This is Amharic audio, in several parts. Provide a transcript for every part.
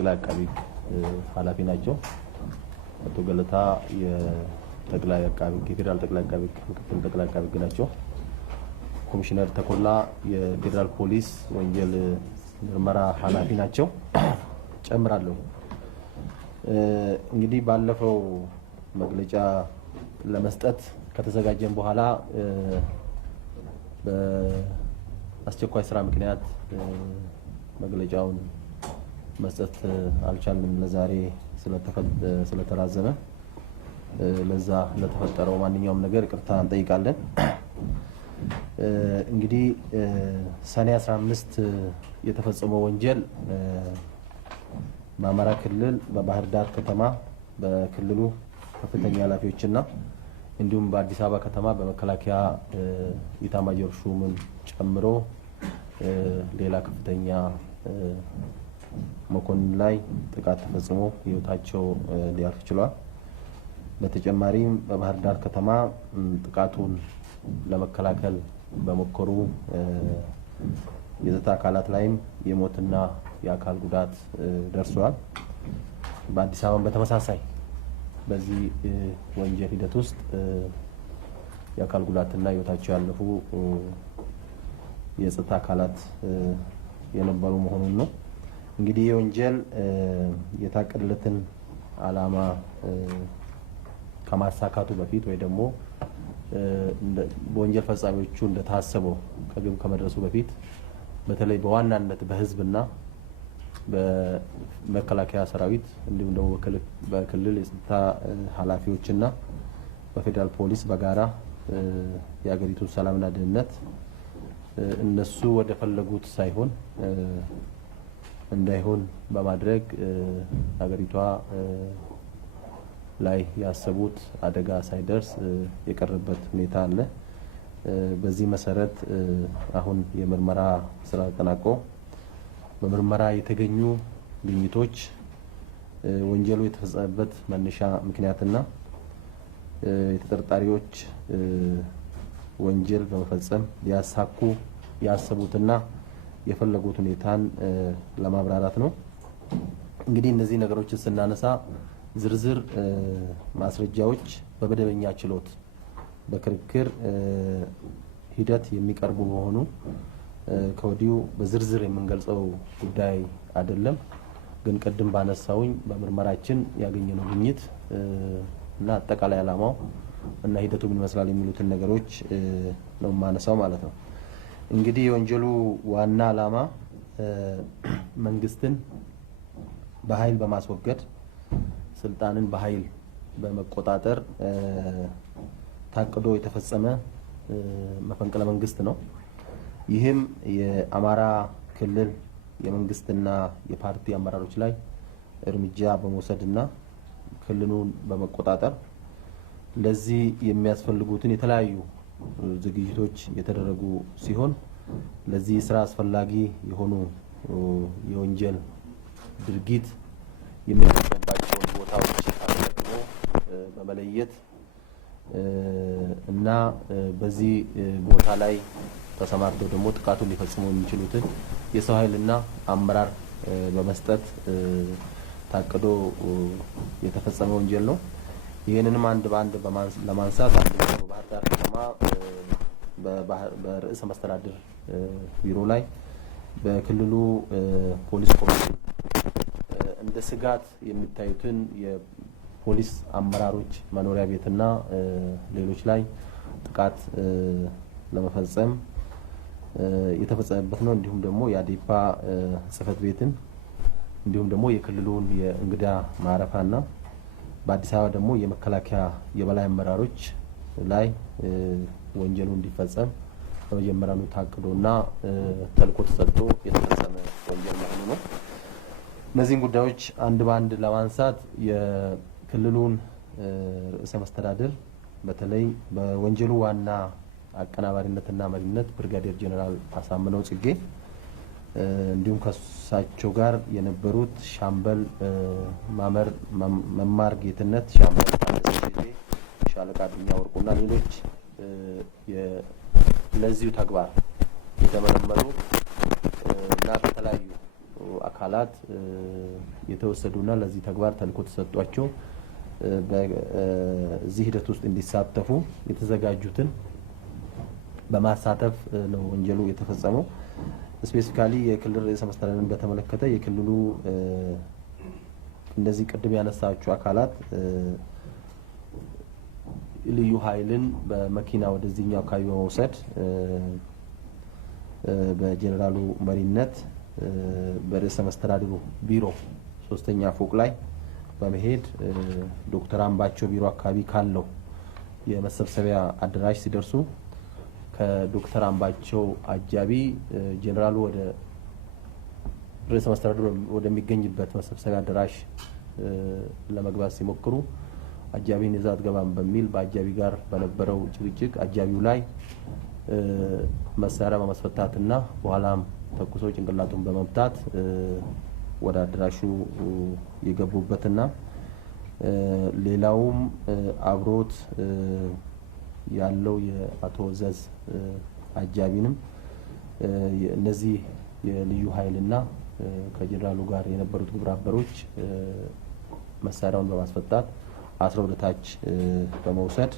ጠቅላይ አቃቢ ኃላፊ ናቸው። አቶ ገለታ የጠቅላይ አቃቢ የፌደራል ጠቅላይ አቃቢ ምክትል ጠቅላይ አቃቢ ናቸው። ኮሚሽነር ተኮላ የፌደራል ፖሊስ ወንጀል ምርመራ ኃላፊ ናቸው። ጨምራለሁ። እንግዲህ ባለፈው መግለጫ ለመስጠት ከተዘጋጀን በኋላ በአስቸኳይ ስራ ምክንያት መግለጫውን መስጠት አልቻልንም። ለዛሬ ስለተራዘመ ለዛ ለተፈጠረው ማንኛውም ነገር ይቅርታ እንጠይቃለን። እንግዲህ ሰኔ 15 የተፈጸመው ወንጀል በአማራ ክልል በባህር ዳር ከተማ በክልሉ ከፍተኛ ኃላፊዎችና እንዲሁም በአዲስ አበባ ከተማ በመከላከያ ኢታማዦር ሹምን ጨምሮ ሌላ ከፍተኛ መኮንን ላይ ጥቃት ተፈጽሞ ህይወታቸው ሊያልፍ ችሏል። በተጨማሪም በባህር ዳር ከተማ ጥቃቱን ለመከላከል በመከሩ የጸጥታ አካላት ላይም የሞትና የአካል ጉዳት ደርሷል። በአዲስ አበባ በተመሳሳይ በዚህ ወንጀል ሂደት ውስጥ የአካል ጉዳትና ህይወታቸው ያለፉ የጸጥታ አካላት የነበሩ መሆኑን ነው። እንግዲህ የወንጀል የታቀደለትን ዓላማ ከማሳካቱ በፊት ወይ ደግሞ በወንጀል ፈጻሚዎቹ እንደታሰበው ከግብ ከመድረሱ በፊት በተለይ በዋናነት በህዝብና በመከላከያ ሰራዊት እንዲሁም ደግሞ በክልል የጸጥታ ኃላፊዎችና በፌደራል ፖሊስ በጋራ የሀገሪቱን ሰላምና ደህንነት እነሱ ወደ ፈለጉት ሳይሆን እንዳይሆን በማድረግ ሀገሪቷ ላይ ያሰቡት አደጋ ሳይደርስ የቀረበት ሁኔታ አለ። በዚህ መሰረት አሁን የምርመራ ስራ ተጠናቆ በምርመራ የተገኙ ግኝቶች ወንጀሉ የተፈጸመበት መነሻ ምክንያትና የተጠርጣሪዎች ወንጀል በመፈጸም ሊያሳኩ ያሰቡትና የፈለጉት ሁኔታን ለማብራራት ነው። እንግዲህ እነዚህ ነገሮችን ስናነሳ ዝርዝር ማስረጃዎች በመደበኛ ችሎት በክርክር ሂደት የሚቀርቡ መሆኑ ከወዲሁ በዝርዝር የምንገልጸው ጉዳይ አይደለም። ግን ቀደም ባነሳውኝ በምርመራችን ያገኘነው ግኝት እና አጠቃላይ ዓላማው እና ሂደቱ ምን ይመስላል የሚሉትን ነገሮች ነው ማነሳው ማለት ነው። እንግዲህ የወንጀሉ ዋና ዓላማ መንግስትን በኃይል በማስወገድ ስልጣንን በኃይል በመቆጣጠር ታቅዶ የተፈጸመ መፈንቅለ መንግስት ነው። ይህም የአማራ ክልል የመንግስትና የፓርቲ አመራሮች ላይ እርምጃ በመውሰድና ክልሉን በመቆጣጠር ለዚህ የሚያስፈልጉትን የተለያዩ ዝግጅቶች የተደረጉ ሲሆን ለዚህ ስራ አስፈላጊ የሆኑ የወንጀል ድርጊት የሚፈጸምባቸውን ቦታዎች አስቀድሞ በመለየት እና በዚህ ቦታ ላይ ተሰማርተው ደግሞ ጥቃቱን ሊፈጽሙ የሚችሉትን የሰው ኃይልና አመራር በመስጠት ታቅዶ የተፈጸመ ወንጀል ነው። ይህንንም አንድ በአንድ ለማንሳት በባህር ዳር ከተማ በርዕሰ መስተዳድር ቢሮ ላይ በክልሉ ፖሊስ ኮሚሽን እንደ ስጋት የሚታዩትን የፖሊስ አመራሮች መኖሪያ ቤትና ሌሎች ላይ ጥቃት ለመፈጸም የተፈጸመበት ነው። እንዲሁም ደግሞ የአዴፓ ጽህፈት ቤትን እንዲሁም ደግሞ የክልሉን የእንግዳ ማረፊያና በአዲስ አበባ ደግሞ የመከላከያ የበላይ አመራሮች ላይ ወንጀሉ እንዲፈጸም በመጀመሪያው ታቅዶና ተልዕኮ ተሰጥቶ የተፈጸመ ወንጀል መሆኑ ነው። እነዚህን ጉዳዮች አንድ በአንድ ለማንሳት የክልሉን ርዕሰ መስተዳድር በተለይ በወንጀሉ ዋና አቀናባሪነትና መሪነት ብርጋዴር ጀነራል አሳምነው ጽጌ እንዲሁም ከሳቸው ጋር የነበሩት ሻምበል መማር ጌትነት፣ ሻምበል ሻለቃ አዱኛ ወርቁና ሌሎች ለዚሁ ተግባር የተመለመሉ እና በተለያዩ አካላት የተወሰዱና ለዚህ ተግባር ተልዕኮ ተሰጧቸው በዚህ ሂደት ውስጥ እንዲሳተፉ የተዘጋጁትን በማሳተፍ ነው ወንጀሉ የተፈጸመው። ስፔሲፊካሊ የክልል ርዕሰ መስተዳድርን በተመለከተ የክልሉ እንደዚህ ቅድም ያነሳቸው አካላት ልዩ ኃይልን በመኪና ወደዚህኛው አካባቢ በመውሰድ በጀነራሉ መሪነት በርዕሰ መስተዳድሩ ቢሮ 3ኛ ፎቅ ላይ በመሄድ ዶክተር አምባቸው ቢሮ አካባቢ ካለው የመሰብሰቢያ አዳራሽ ሲደርሱ ከዶክተር አምባቸው አጃቢ ጀነራሉ ወደ ርዕሰ መስተዳድሩ ወደሚገኝበት መሰብሰቢያ አዳራሽ ለመግባት ሲሞክሩ አጃቢን ይዘህ አትገባም በሚል በአጃቢ ጋር በነበረው ጭቅጭቅ አጃቢው ላይ መሳሪያ በማስፈታትና በኋላም ተኩሶ ጭንቅላቱን በመምታት ወደ አዳራሹ የገቡበትና ሌላውም አብሮት ያለው የአቶ ዘዝ አጃቢንም እነዚህ የልዩ ኃይልና ከጀነራሉ ጋር የነበሩት ግብረ አበሮች መሳሪያውን በማስፈታት አስረው ወደ ታች በመውሰድ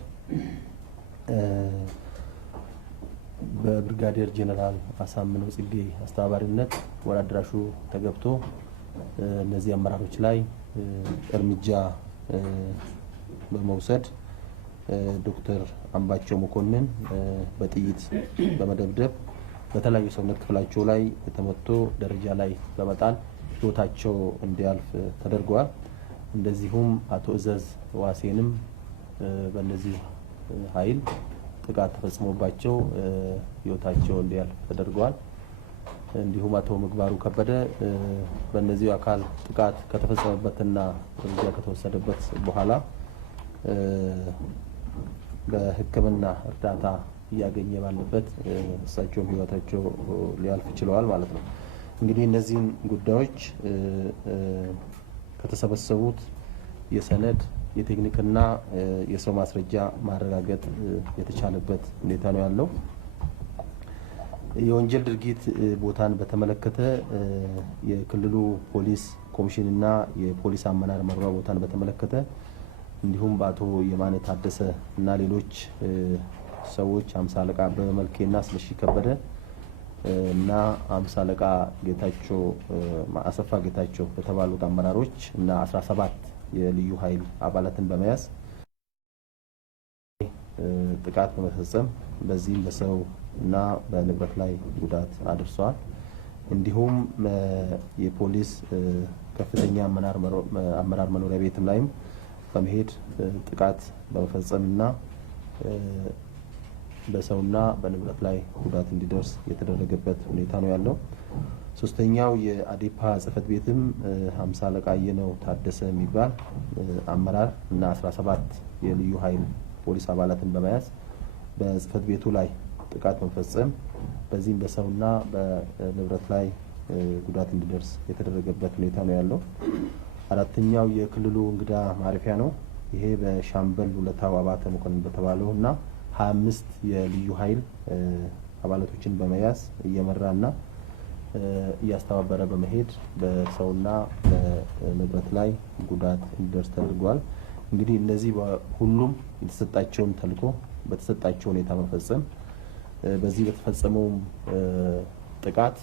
በብርጋዴር ጀነራል አሳምነው ጽጌ አስተባባሪነት ወደ አዳራሹ ተገብቶ እነዚህ አመራሮች ላይ እርምጃ በመውሰድ ዶክተር አምባቸው መኮንን በጥይት በመደብደብ በተለያዩ ሰውነት ክፍላቸው ላይ ተመቶ ደረጃ ላይ በመጣል ሕይወታቸው እንዲያልፍ ተደርጓል። እንደዚሁም አቶ እዘዝ ዋሴንም በእነዚህ ኃይል ጥቃት ተፈጽሞባቸው ሕይወታቸው እንዲያልፍ ተደርጓል። እንዲሁም አቶ ምግባሩ ከበደ በእነዚህ አካል ጥቃት ከተፈጸመበትና እርምጃ ከተወሰደበት በኋላ በሕክምና እርዳታ እያገኘ ባለበት እሳቸውም ሕይወታቸው ሊያልፍ ችለዋል ማለት ነው። እንግዲህ እነዚህን ጉዳዮች ከተሰበሰቡት የሰነድ የቴክኒክና የሰው ማስረጃ ማረጋገጥ የተቻለበት ሁኔታ ነው ያለው። የወንጀል ድርጊት ቦታን በተመለከተ የክልሉ ፖሊስ ኮሚሽንና የፖሊስ አመራር መምሪያ ቦታን በተመለከተ እንዲሁም በአቶ የማነ ታደሰ እና ሌሎች ሰዎች 50 አለቃ አበበ መልኬና ስለሺ ከበደ እና 50 አለቃ ጌታቸው አሰፋ ጌታቸው በተባሉት አመራሮች እና 17 የልዩ ኃይል አባላትን በመያዝ ጥቃት በመፈጸም በዚህም በሰው እና በንብረት ላይ ጉዳት አድርሰዋል። እንዲሁም የፖሊስ ከፍተኛ አመራር መኖሪያ ቤትም ላይም በመሄድ ጥቃት በመፈጸምና በሰውና በንብረት ላይ ጉዳት እንዲደርስ የተደረገበት ሁኔታ ነው ያለው። ሶስተኛው የአዴፓ ጽህፈት ቤትም 50 አለቃ አየነው ታደሰ የሚባል አመራር እና 17 የልዩ ኃይል ፖሊስ አባላትን በመያዝ በጽህፈት ቤቱ ላይ ጥቃት መፈጸም በዚህም በሰውና በንብረት ላይ ጉዳት እንዲደርስ የተደረገበት ሁኔታ ነው ያለው። አራተኛው የክልሉ እንግዳ ማረፊያ ነው። ይሄ በሻምበል ሁለታው አባተ መኮንን በተባለው እና 25 የልዩ ኃይል አባላቶችን በመያዝ እየመራና እያስተባበረ በመሄድ በሰውና በንብረት ላይ ጉዳት እንዲደርስ ተደርጓል። እንግዲህ እነዚህ ሁሉም የተሰጣቸውን ተልዕኮ በተሰጣቸው ሁኔታ መፈጸም በዚህ በተፈጸመው ጥቃት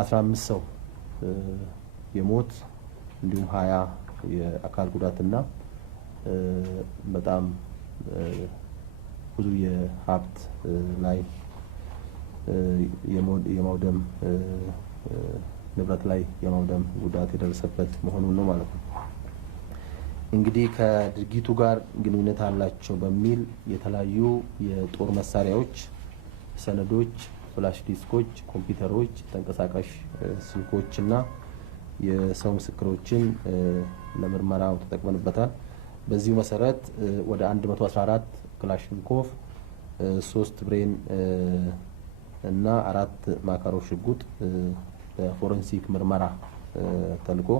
15 ሰው የሞት እንዲሁም 20 የአካል ጉዳትና በጣም ብዙ የሀብት ላይ የማውደም ንብረት ላይ የማውደም ጉዳት የደረሰበት መሆኑን ነው ማለት ነው። እንግዲህ ከድርጊቱ ጋር ግንኙነት አላቸው በሚል የተለያዩ የጦር መሳሪያዎች፣ ሰነዶች፣ ፍላሽ ዲስኮች፣ ኮምፒውተሮች፣ ተንቀሳቃሽ ስልኮችና የሰው ምስክሮችን ለምርመራው ተጠቅመንበታል። በዚሁ መሰረት ወደ 114 ክላሽንኮቭ፣ 3 ብሬን እና 4 ማካሮቭ ሽጉጥ በፎረንሲክ ምርመራ ተልኮ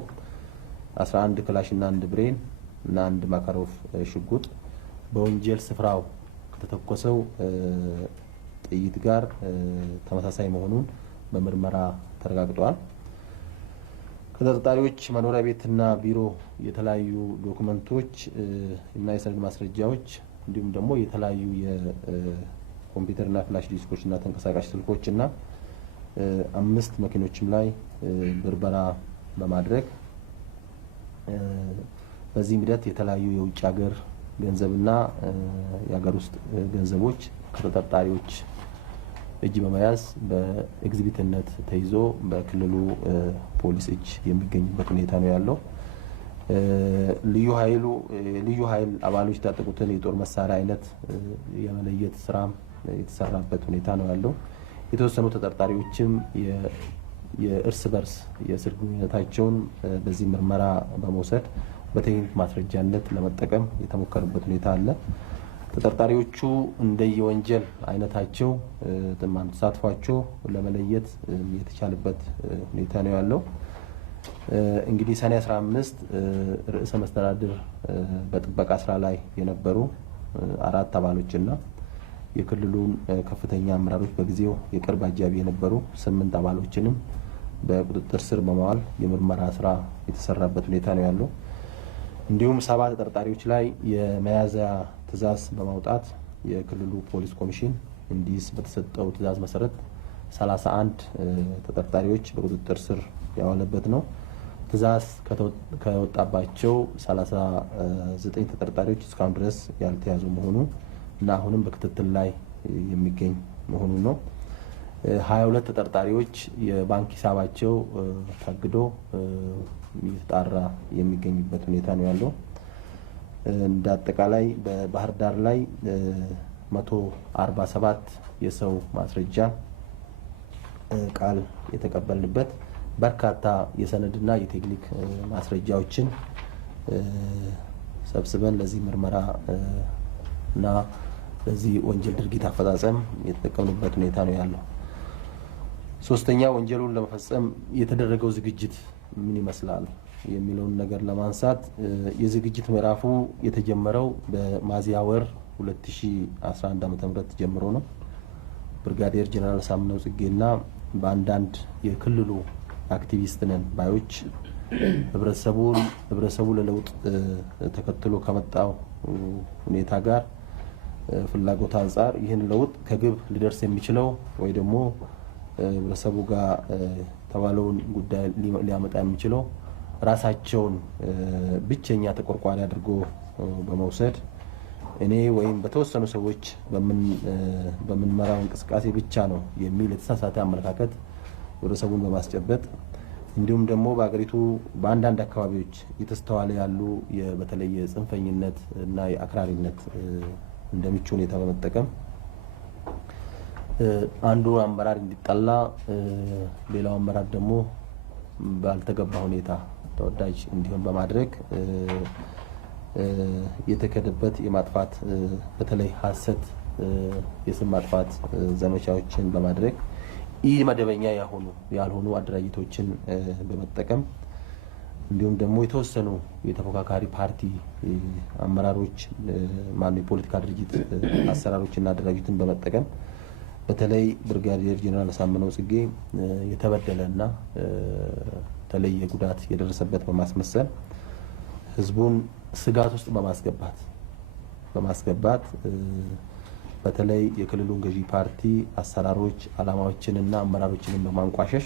11 ክላሽ እና 1 ብሬን እና 1 ማካሮቭ ሽጉጥ በወንጀል ስፍራው ከተተኮሰው ጥይት ጋር ተመሳሳይ መሆኑን በምርመራ ተረጋግጧል። ከተጠርጣሪዎች መኖሪያ ቤትና ቢሮ የተለያዩ ዶክመንቶች እና የሰነድ ማስረጃዎች እንዲሁም ደግሞ የተለያዩ የኮምፒውተርና ፍላሽ ዲስኮችና ተንቀሳቃሽ ስልኮችና 5 መኪኖችም ላይ ብርበራ በማድረግ በዚህ ሂደት የተለያዩ የውጭ ሀገር ገንዘብና የሀገር ውስጥ ገንዘቦች ከተጠርጣሪዎች እጅ በመያዝ በኤግዚቢትነት ተይዞ በክልሉ ፖሊስ እጅ የሚገኝበት ሁኔታ ነው ያለው። ልዩ ኃይል አባሎች የታጠቁትን የጦር መሳሪያ አይነት የመለየት ስራም የተሰራበት ሁኔታ ነው ያለው። የተወሰኑ ተጠርጣሪዎችም የእርስ በርስ የስልክ ግንኙነታቸውን በዚህ ምርመራ በመውሰድ በቴክኒክ ማስረጃነት ለመጠቀም የተሞከረበት ሁኔታ አለ። ተጠርጣሪዎቹ እንደየወንጀል አይነታቸው ተሳትፏቸው ለመለየት የተቻለበት ሁኔታ ነው ያለው። እንግዲህ ሰኔ 15 ርዕሰ መስተዳድር በጥበቃ ስራ ላይ የነበሩ 4 አባሎችና የክልሉን ከፍተኛ አመራሮች በጊዜው የቅርብ አጃቢ የነበሩ 8 አባሎችንም በቁጥጥር ስር በማዋል የምርመራ ስራ የተሰራበት ሁኔታ ነው ያለው። እንዲሁም 7 ተጠርጣሪዎች ላይ የመያዣ ትዕዛዝ በማውጣት የክልሉ ፖሊስ ኮሚሽን እንዲይዝ በተሰጠው ትዕዛዝ መሰረት 31 ተጠርጣሪዎች በቁጥጥር ስር ያዋለበት ነው። ትዕዛዝ ከወጣባቸው 39 ተጠርጣሪዎች እስካሁን ድረስ ያልተያዙ መሆኑ እና አሁንም በክትትል ላይ የሚገኝ መሆኑ ነው። 22 ተጠርጣሪዎች የባንክ ሂሳባቸው ታግዶ እየተጣራ የሚገኝበት ሁኔታ ነው ያለው። እንደ አጠቃላይ በባህር ዳር ላይ 147 የሰው ማስረጃ ቃል የተቀበልንበት በርካታ የሰነድና የቴክኒክ ማስረጃዎችን ሰብስበን ለዚህ ምርመራ እና ለዚህ ወንጀል ድርጊት አፈጻጸም የተጠቀምንበት ሁኔታ ነው ያለው። ሶስተኛ ወንጀሉን ለመፈጸም የተደረገው ዝግጅት ምን ይመስላል የሚለውን ነገር ለማንሳት የዝግጅት ምዕራፉ የተጀመረው በሚያዝያ ወር 2011 ዓ.ም ጀምሮ ነው። ብርጋዴር ጀነራል አሳምነው ጽጌና በአንዳንድ የክልሉ አክቲቪስት ነን ባዮች ህብረተሰቡ ለለውጥ ተከትሎ ከመጣው ሁኔታ ጋር ፍላጎት አንጻር ይህን ለውጥ ከግብ ሊደርስ የሚችለው ወይ ደግሞ ህብረተሰቡ ጋር ተባለውን ጉዳይ ሊያመጣ የሚችለው ራሳቸውን ብቸኛ ተቆርቋሪ አድርጎ በመውሰድ እኔ ወይም በተወሰኑ ሰዎች በምንመራው እንቅስቃሴ ብቻ ነው የሚል የተሳሳተ አመለካከት ህብረተሰቡን በማስጨበጥ እንዲሁም ደግሞ በአገሪቱ በአንዳንድ አካባቢዎች የተስተዋለ ያሉ በተለይ የጽንፈኝነት እና የአክራሪነት እንደምቹ ሁኔታ በመጠቀም አንዱ አመራር እንዲጠላ ሌላው አመራር ደግሞ ባልተገባ ሁኔታ ተወዳጅ እንዲሆን በማድረግ የተከደበት የማጥፋት በተለይ ሐሰት የስም ማጥፋት ዘመቻዎችን በማድረግ መደበኛ ያልሆኑ አደራጅቶችን በመጠቀም እንዲሁም ደግሞ የተወሰኑ የተፎካካሪ ፓርቲ አመራሮች የፖለቲካ ድርጅት አሰራሮችና አደራጅትን በመጠቀም በተለይ ብርጋዴር ጀነራል አሳምነው ጽጌ የተበደለና ተለየ ጉዳት የደረሰበት በማስመሰል ህዝቡን ስጋት ውስጥ በማስገባት በተለይ የክልሉን ገዢ ፓርቲ አሰራሮች አላማዎችንና አመራሮችንን በማንቋሸሽ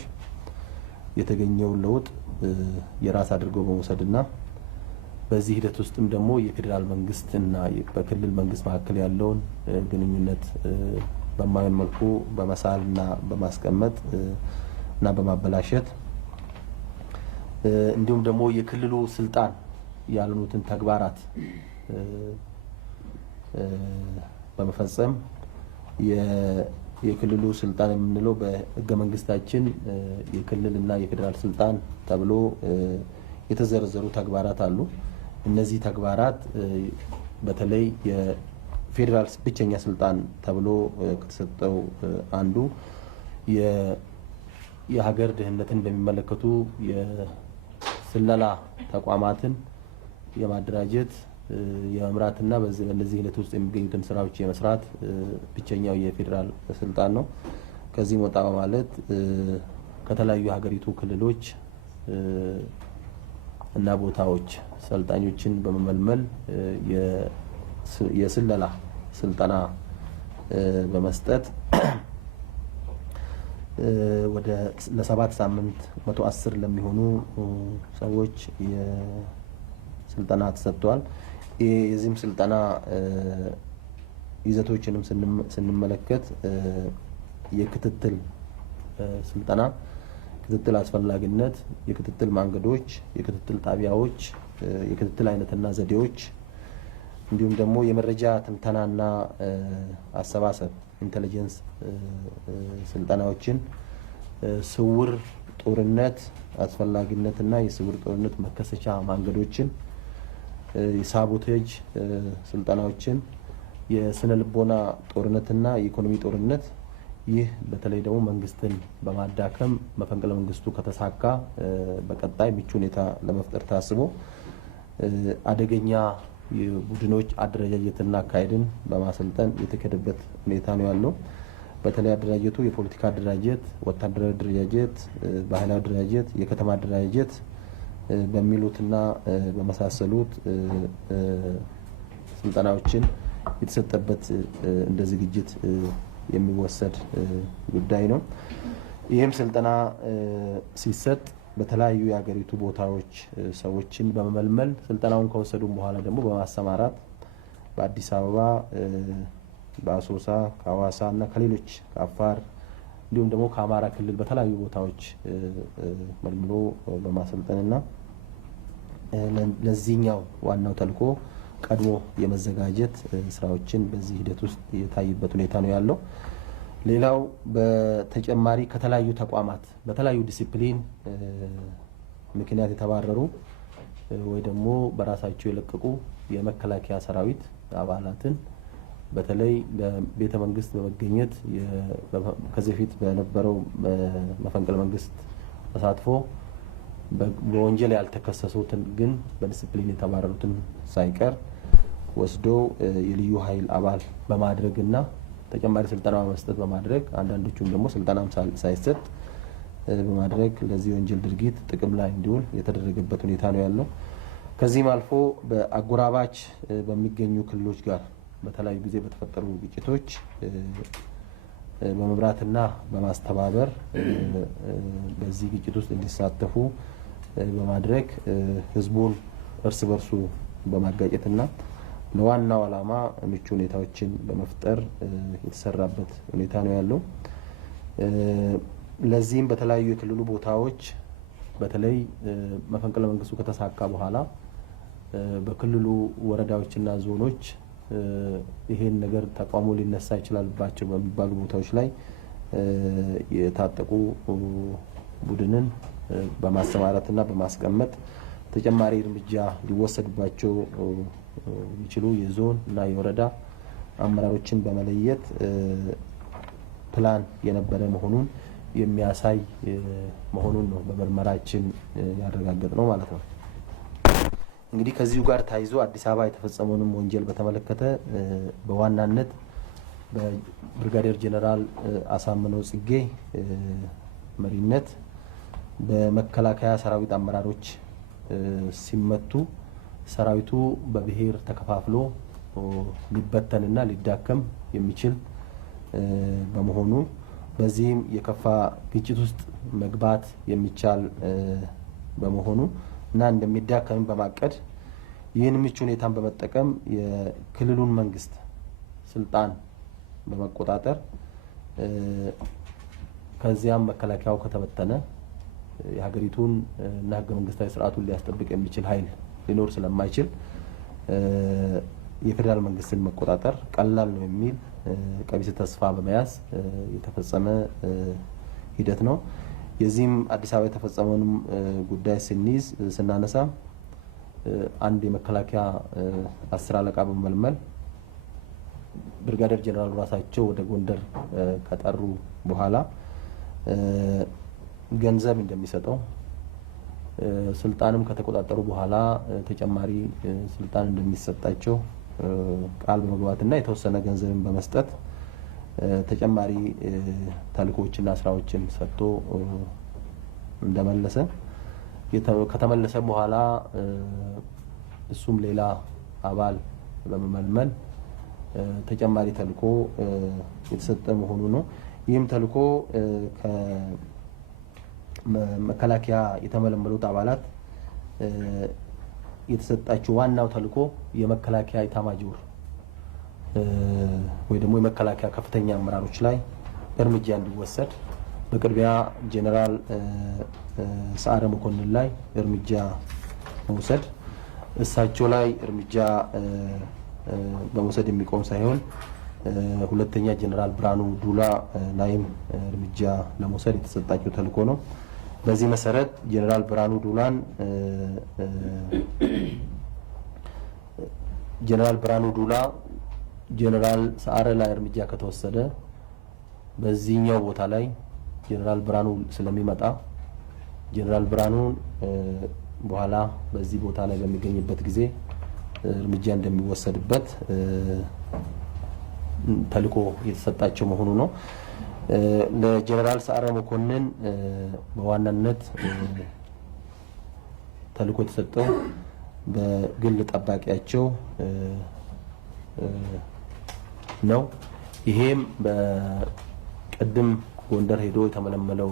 የተገኘውን ለውጥ የራስ አድርገው በመውሰድና በዚህ ሂደት ውስጥም ደግሞ የፌዴራል መንግስትና በክልል መንግስት መካከል ያለውን ግንኙነት በማይሆን መልኩ በመሳልና በማስቀመጥ እና በማበላሸት እንዲሁም ደግሞ የክልሉ ስልጣን ያልሆኑትን ተግባራት በመፈጸም የክልሉ ስልጣን የምንለው በህገ መንግስታችን የክልልና የፌዴራል ስልጣን ተብሎ የተዘረዘሩ ተግባራት አሉ። እነዚህ ተግባራት በተለይ የፌዴራል ብቸኛ ስልጣን ተብሎ ከተሰጠው አንዱ የሀገር ደህንነትን በሚመለከቱ የስለላ ተቋማትን የማደራጀት የመምራትና በእነዚህ ሂደት ውስጥ የሚገኙትን ስራዎች የመስራት ብቸኛው የፌዴራል ስልጣን ነው። ከዚህ ወጣ በማለት ከተለያዩ ሀገሪቱ ክልሎች እና ቦታዎች ሰልጣኞችን በመመልመል የስለላ ስልጠና በመስጠት ወደ ለ7 ሳምንት 110 ለሚሆኑ ሰዎች የስልጠና ተሰጥቷል። የዚህም ስልጠና ይዘቶችንም ስንመለከት የክትትል ስልጠና፣ ክትትል አስፈላጊነት፣ የክትትል መንገዶች፣ የክትትል ጣቢያዎች፣ የክትትል አይነትና ዘዴዎች እንዲሁም ደግሞ የመረጃ ትንተናና አሰባሰብ ኢንተለጀንስ ስልጠናዎችን፣ ስውር ጦርነት አስፈላጊነትና የስውር ጦርነት መከሰቻ መንገዶችን፣ የሳቦቴጅ ስልጠናዎችን፣ የስነ ልቦና ጦርነትና የኢኮኖሚ ጦርነት። ይህ በተለይ ደግሞ መንግስትን በማዳከም መፈንቅለ መንግስቱ ከተሳካ በቀጣይ ምቹ ሁኔታ ለመፍጠር ታስቦ አደገኛ የቡድኖች አደረጃጀትና አካሄድን በማሰልጠን የተከደበት ሁኔታ ነው ያለው። በተለይ አደረጃጀቱ የፖለቲካ አደረጃጀት፣ ወታደራዊ አደረጃጀት፣ ባህላዊ አደረጃጀት፣ የከተማ አደረጃጀት በሚሉትና በመሳሰሉት ስልጠናዎችን የተሰጠበት እንደ ዝግጅት የሚወሰድ ጉዳይ ነው። ይህም ስልጠና ሲሰጥ በተለያዩ የሀገሪቱ ቦታዎች ሰዎችን በመመልመል ስልጠናውን ከወሰዱም በኋላ ደግሞ በማሰማራት በአዲስ አበባ፣ በአሶሳ፣ ከሐዋሳ እና ከሌሎች ከአፋር እንዲሁም ደግሞ ከአማራ ክልል በተለያዩ ቦታዎች መልምሎ በማሰልጠንና ለዚህኛው ዋናው ተልዕኮ ቀድሞ የመዘጋጀት ስራዎችን በዚህ ሂደት ውስጥ የታየበት ሁኔታ ነው ያለው። ሌላው በተጨማሪ ከተለያዩ ተቋማት በተለያዩ ዲሲፕሊን ምክንያት የተባረሩ ወይ ደግሞ በራሳቸው የለቀቁ የመከላከያ ሰራዊት አባላትን በተለይ በቤተ መንግስት በመገኘት ከዚህ በፊት በነበረው መፈንቅለ መንግስት ተሳትፎ በወንጀል ያልተከሰሱትን ግን በዲሲፕሊን የተባረሩትን ሳይቀር ወስዶ የልዩ ኃይል አባል በማድረግና ተጨማሪ ስልጠና በመስጠት በማድረግ አንዳንዶቹም ደግሞ ስልጠናም ሳይሰጥ በማድረግ ለዚህ ወንጀል ድርጊት ጥቅም ላይ እንዲውል የተደረገበት ሁኔታ ነው ያለው። ከዚህም አልፎ በአጎራባች በሚገኙ ክልሎች ጋር በተለያዩ ጊዜ በተፈጠሩ ግጭቶች በመምራትና በማስተባበር በዚህ ግጭት ውስጥ እንዲሳተፉ በማድረግ ህዝቡን እርስ በርሱ በማጋጨትና ለዋናው ዓላማ ምቹ ሁኔታዎችን በመፍጠር የተሰራበት ሁኔታ ነው ያለው። ለዚህም በተለያዩ የክልሉ ቦታዎች በተለይ መፈንቅለ መንግስቱ ከተሳካ በኋላ በክልሉ ወረዳዎችና ዞኖች ይሄን ነገር ተቃውሞ ሊነሳ ይችላልባቸው በሚባሉ ቦታዎች ላይ የታጠቁ ቡድንን በማሰማራትና በማስቀመጥ ተጨማሪ እርምጃ ሊወሰድባቸው የሚችሉ የዞን እና የወረዳ አመራሮችን በመለየት ፕላን የነበረ መሆኑን የሚያሳይ መሆኑን ነው በምርመራችን ያረጋገጥ ነው ማለት ነው። እንግዲህ ከዚሁ ጋር ታይዞ አዲስ አበባ የተፈጸመውንም ወንጀል በተመለከተ በዋናነት በብርጋዴር ጄኔራል አሳምነው ጽጌ መሪነት በመከላከያ ሰራዊት አመራሮች ሲመቱ ሰራዊቱ በብሔር ተከፋፍሎ ሊበተንና ሊዳከም የሚችል በመሆኑ በዚህም የከፋ ግጭት ውስጥ መግባት የሚቻል በመሆኑ እና እንደሚዳከም በማቀድ ይህን ምቹ ሁኔታን በመጠቀም የክልሉን መንግስት ስልጣን በመቆጣጠር ከዚያም መከላከያው ከተበተነ የሀገሪቱን እና ህገ መንግስታዊ ስርዓቱን ሊያስጠብቅ የሚችል ኃይል ሊኖር ስለማይችል የፌዴራል መንግስትን መቆጣጠር ቀላል ነው የሚል ቀቢጸ ተስፋ በመያዝ የተፈጸመ ሂደት ነው። የዚህም አዲስ አበባ የተፈጸመውን ጉዳይ ስናነሳ አንድ የመከላከያ 10 አለቃ በመልመል ብርጋዴር ጄኔራል ራሳቸው ወደ ጎንደር ከጠሩ በኋላ ገንዘብ እንደሚሰጠው ስልጣንም ከተቆጣጠሩ በኋላ ተጨማሪ ስልጣን እንደሚሰጣቸው ቃል በመግባትና የተወሰነ ገንዘብን በመስጠት ተጨማሪ ተልእኮዎችና ስራዎችን ሰጥቶ እንደመለሰ ከተመለሰ በኋላ እሱም ሌላ አባል በመመልመል ተጨማሪ ተልኮ የተሰጠ መሆኑ ነው። ይህም ተልኮ ከመከላከያ የተመለመሉት አባላት የተሰጣቸው ዋናው ተልኮ የመከላከያ ኢታማጆር ወይ ደግሞ የመከላከያ ከፍተኛ አመራሮች ላይ እርምጃ እንዲወሰድ በቅድሚያ ጄኔራል ሰዓረ መኮንን ላይ እርምጃ መውሰድ እሳቸው ላይ እርምጃ በመውሰድ የሚቆም ሳይሆን ሁለተኛ ጄኔራል ብርሃኑ ጁላ ላይም እርምጃ ለመውሰድ የተሰጣቸው ተልኮ ነው። በዚህ መሰረት ጄኔራል ብርሃኑ ጁላን ጄኔራል ሰዓረ ላይ እርምጃ ከተወሰደ በዚህኛው ቦታ ላይ ጄኔራል ብርሃኑ ስለሚመጣ ጄኔራል ብርሃኑ በኋላ በዚህ ቦታ ላይ በሚገኝበት ጊዜ እርምጃ እንደሚወሰድበት ተልኮ የተሰጣቸው መሆኑ ነው። ለጄኔራል ሰዓረ መኮንን በዋናነት ተልኮ የተሰጠው በግል ጠባቂያቸው ነው። ይሄም በቅድም ጎንደር ሄዶ የተመለመለው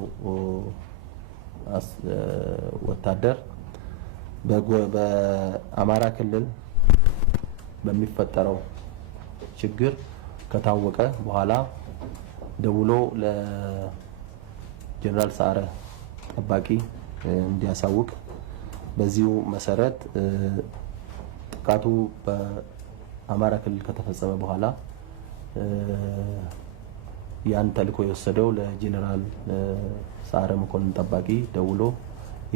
ወታደር በአማራ ክልል በሚፈጠረው ችግር ከታወቀ በኋላ ደውሎ ለጄኔራል ሰዓረ ጠባቂ እንዲያሳውቅ በዚሁ መሰረት ጥቃቱ በአማራ ክልል ከተፈጸመ በኋላ ያን ተልኮ የወሰደው ለጄኔራል ሰዓረ መኮንን ጠባቂ ደውሎ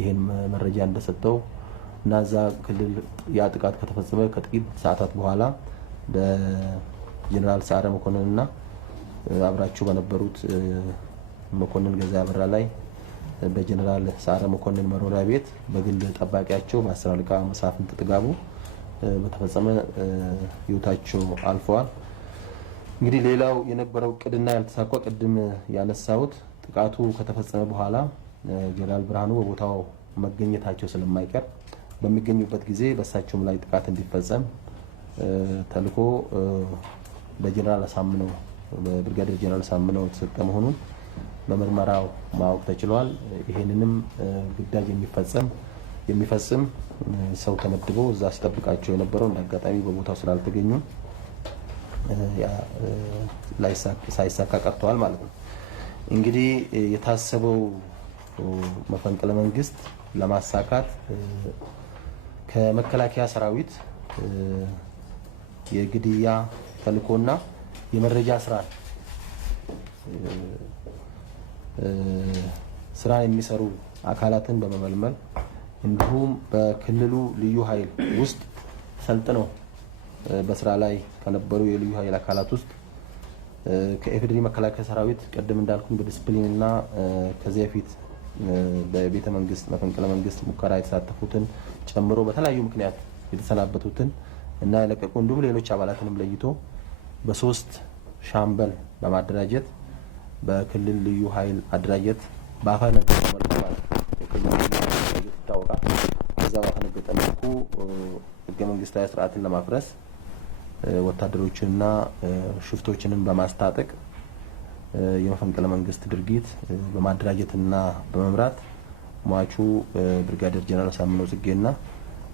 ይሄን መረጃ እንደሰጠው እና እዛ ክልል ያ ጥቃት ከተፈጸመ ከጥቂት ሰዓታት በኋላ በጄኔራል ሰዓረ መኮንንና አብራቸው በነበሩት መኮንን ገዛ ያበራ ላይ በጄኔራል ሰዓረ መኮንን መኖሪያ ቤት በግል ጠባቂያቸው በ10 አለቃ መሳፍንት ጥጋቡ በተፈጸመ ህይወታቸው አልፈዋል። እንግዲህ ሌላው የነበረው ቅድና ያልተሳካ ቅድም ያነሳሁት ጥቃቱ ከተፈጸመ በኋላ ጄኔራል ብርሃኑ በቦታው መገኘታቸው ስለማይቀር በሚገኙበት ጊዜ በእሳቸውም ላይ ጥቃት እንዲፈጸም ተልኮ በጄኔራል አሳምነው በብርጋዴር ጄኔራል አሳምነው የተሰጠ መሆኑን በምርመራው ማወቅ ተችሏል። ይሄንንም ግዳጅ የሚፈጽም ሰው ተመድቦ እዛ ሲጠብቃቸው የነበረው እንዳጋጣሚ በቦታው ስላልተገኙ ሳይሳካ ቀርተዋል ማለት ነው። እንግዲህ የታሰበው መፈንቅለ መንግስት ለማሳካት ከመከላከያ ሰራዊት የግድያ ተልኮና የመረጃ ስራ የሚሰሩ አካላትን በመመልመል እንዲሁም በክልሉ ልዩ ኃይል ውስጥ ሰልጥነው በስራ ላይ ከነበሩ የልዩ ኃይል አካላት ውስጥ ከኢፌዴሪ መከላከያ ሰራዊት ቀደም እንዳልኩኝ በዲስፕሊንና ከዚህ በፊት በቤተ መንግስት መፈንቅለ መንግስት ሙከራ የተሳተፉትን ጨምሮ በተለያዩ ምክንያት የተሰናበቱትን እና የለቀቁ እንዲሁም ሌሎች አባላትንም ለይቶ በ3 ሻምበል በማደራጀት በክልል ልዩ ኃይል አደራጀት ባፈነገጠ መልኩ ማለት የክልል ልዩ ኃይል ይታወቃል። ከዛ ባፈነገጠ መልኩ ህገ መንግስታዊ ስርዓትን ለማፍረስ ወታደሮችንና ሽፍቶችንን በማስታጠቅ የመፈንቅለ መንግስት ድርጊት በማደራጀትና በመምራት ሟቹ ብርጋዴር ጄኔራል አሳምነው ጽጌና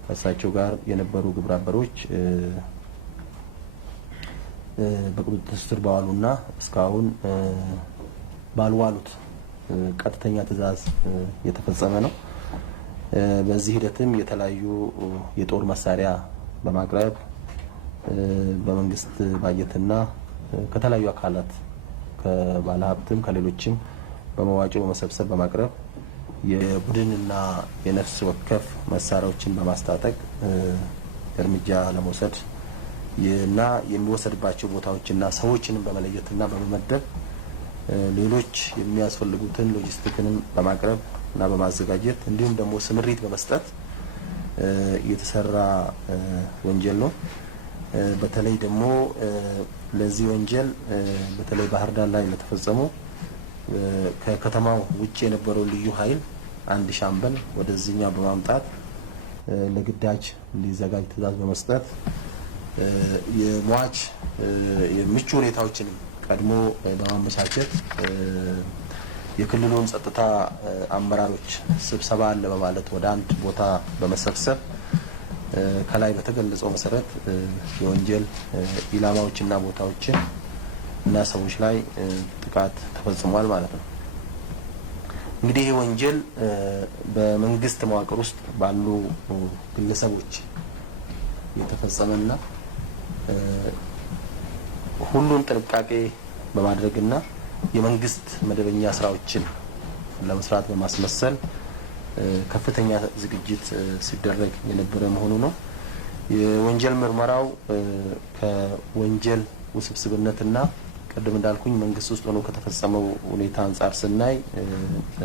ከእሳቸው ጋር የነበሩ ግብረ አበሮች በቁጥጥር ስር ባዋሉና እስካሁን ባልዋሉት ቀጥተኛ ትዕዛዝ የተፈጸመ ነው። በዚህ ሂደትም የተለያዩ የጦር መሳሪያ በማቅረብ በመንግስት ባጀትና ከተለያዩ አካላት ከባለሀብትም ከሌሎችም በመዋጮ በመሰብሰብ በማቅረብ የቡድንና የነፍስ ወከፍ መሳሪያዎችን በማስታጠቅ እርምጃ ለመውሰድ እና የሚወሰድባቸው ቦታዎችና ሰዎችንም በመለየትና በመመደብ ሌሎች የሚያስፈልጉትን ሎጂስቲክንም በማቅረብ እና በማዘጋጀት እንዲሁም ደግሞ ስምሪት በመስጠት የተሰራ ወንጀል ነው። በተለይ ደግሞ ለዚህ ወንጀል በተለይ ባህር ዳር ላይ ለተፈጸመው ከከተማው ውጪ የነበረው ልዩ ኃይል አንድ ሻምበል ወደዚህኛው በማምጣት ለግዳጅ እንዲዘጋጅ ትዕዛዝ በመስጠት የሟች የምቹ ሁኔታዎችን ቀድሞ በማመቻቸት የክልሉን ጸጥታ አመራሮች ስብሰባ አለ በማለት ወደ አንድ ቦታ በመሰብሰብ ከላይ በተገለጸው መሰረት የወንጀል ኢላማዎችና ቦታዎችን እና ሰዎች ላይ ጥቃት ተፈጽሟል ማለት ነው። እንግዲህ ይህ ወንጀል በመንግስት መዋቅር ውስጥ ባሉ ግለሰቦች የተፈጸመና ሁሉን ጥንቃቄ በማድረግና የመንግስት መደበኛ ስራዎችን ለመስራት በማስመሰል ከፍተኛ ዝግጅት ሲደረግ የነበረ መሆኑ ነው። የወንጀል ምርመራው ከወንጀል ውስብስብነትና ቀደም እንዳልኩኝ መንግስት ውስጥ ሆኖ ከተፈጸመው ሁኔታ አንጻር ስናይ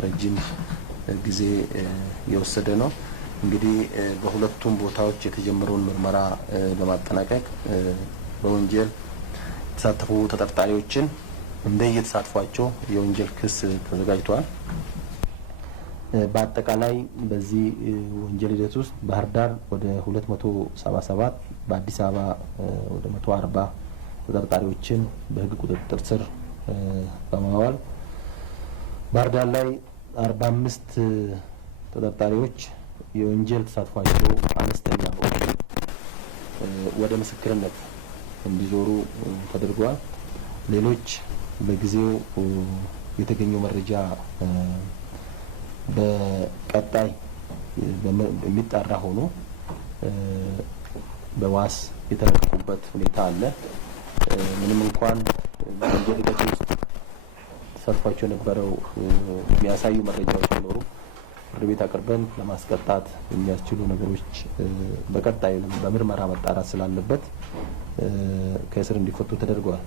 ረጅም ጊዜ የወሰደ ነው። እንግዲህ በሁለቱም ቦታዎች የተጀመረውን ምርመራ ለማጠናቀቅ በወንጀል የተሳተፉ ተጠርጣሪዎችን እንደየተሳትፏቸው የወንጀል ክስ ተዘጋጅቷል። በአጠቃላይ በዚህ ወንጀል ሂደት ውስጥ ባህር ዳር ወደ 277 በአዲስ አበባ ወደ 140 ተጠርጣሪዎችን በህግ ቁጥጥር ስር በማዋል ባህር ዳር ላይ 45 ተጠርጣሪዎች የወንጀል ተሳትፏቸው አነስተኛ ሆኖ ወደ ምስክርነት እንዲዞሩ ተደርጓል። ሌሎች በጊዜው የተገኘው መረጃ በቀጣይ የሚጣራ ሆኖ በዋስ የተለቀቁበት ሁኔታ አለ። ምንም እንኳን በወንጀል ሂደት ውስጥ ተሳትፏቸው የነበረው የሚያሳዩ መረጃዎች ቢኖሩ ፍርድ ቤት አቅርበን ለማስቀጣት የሚያስችሉ ነገሮች በቀጣይ በምርመራ መጣራት ስላለበት ከእስር እንዲፈቱ ተደርገዋል።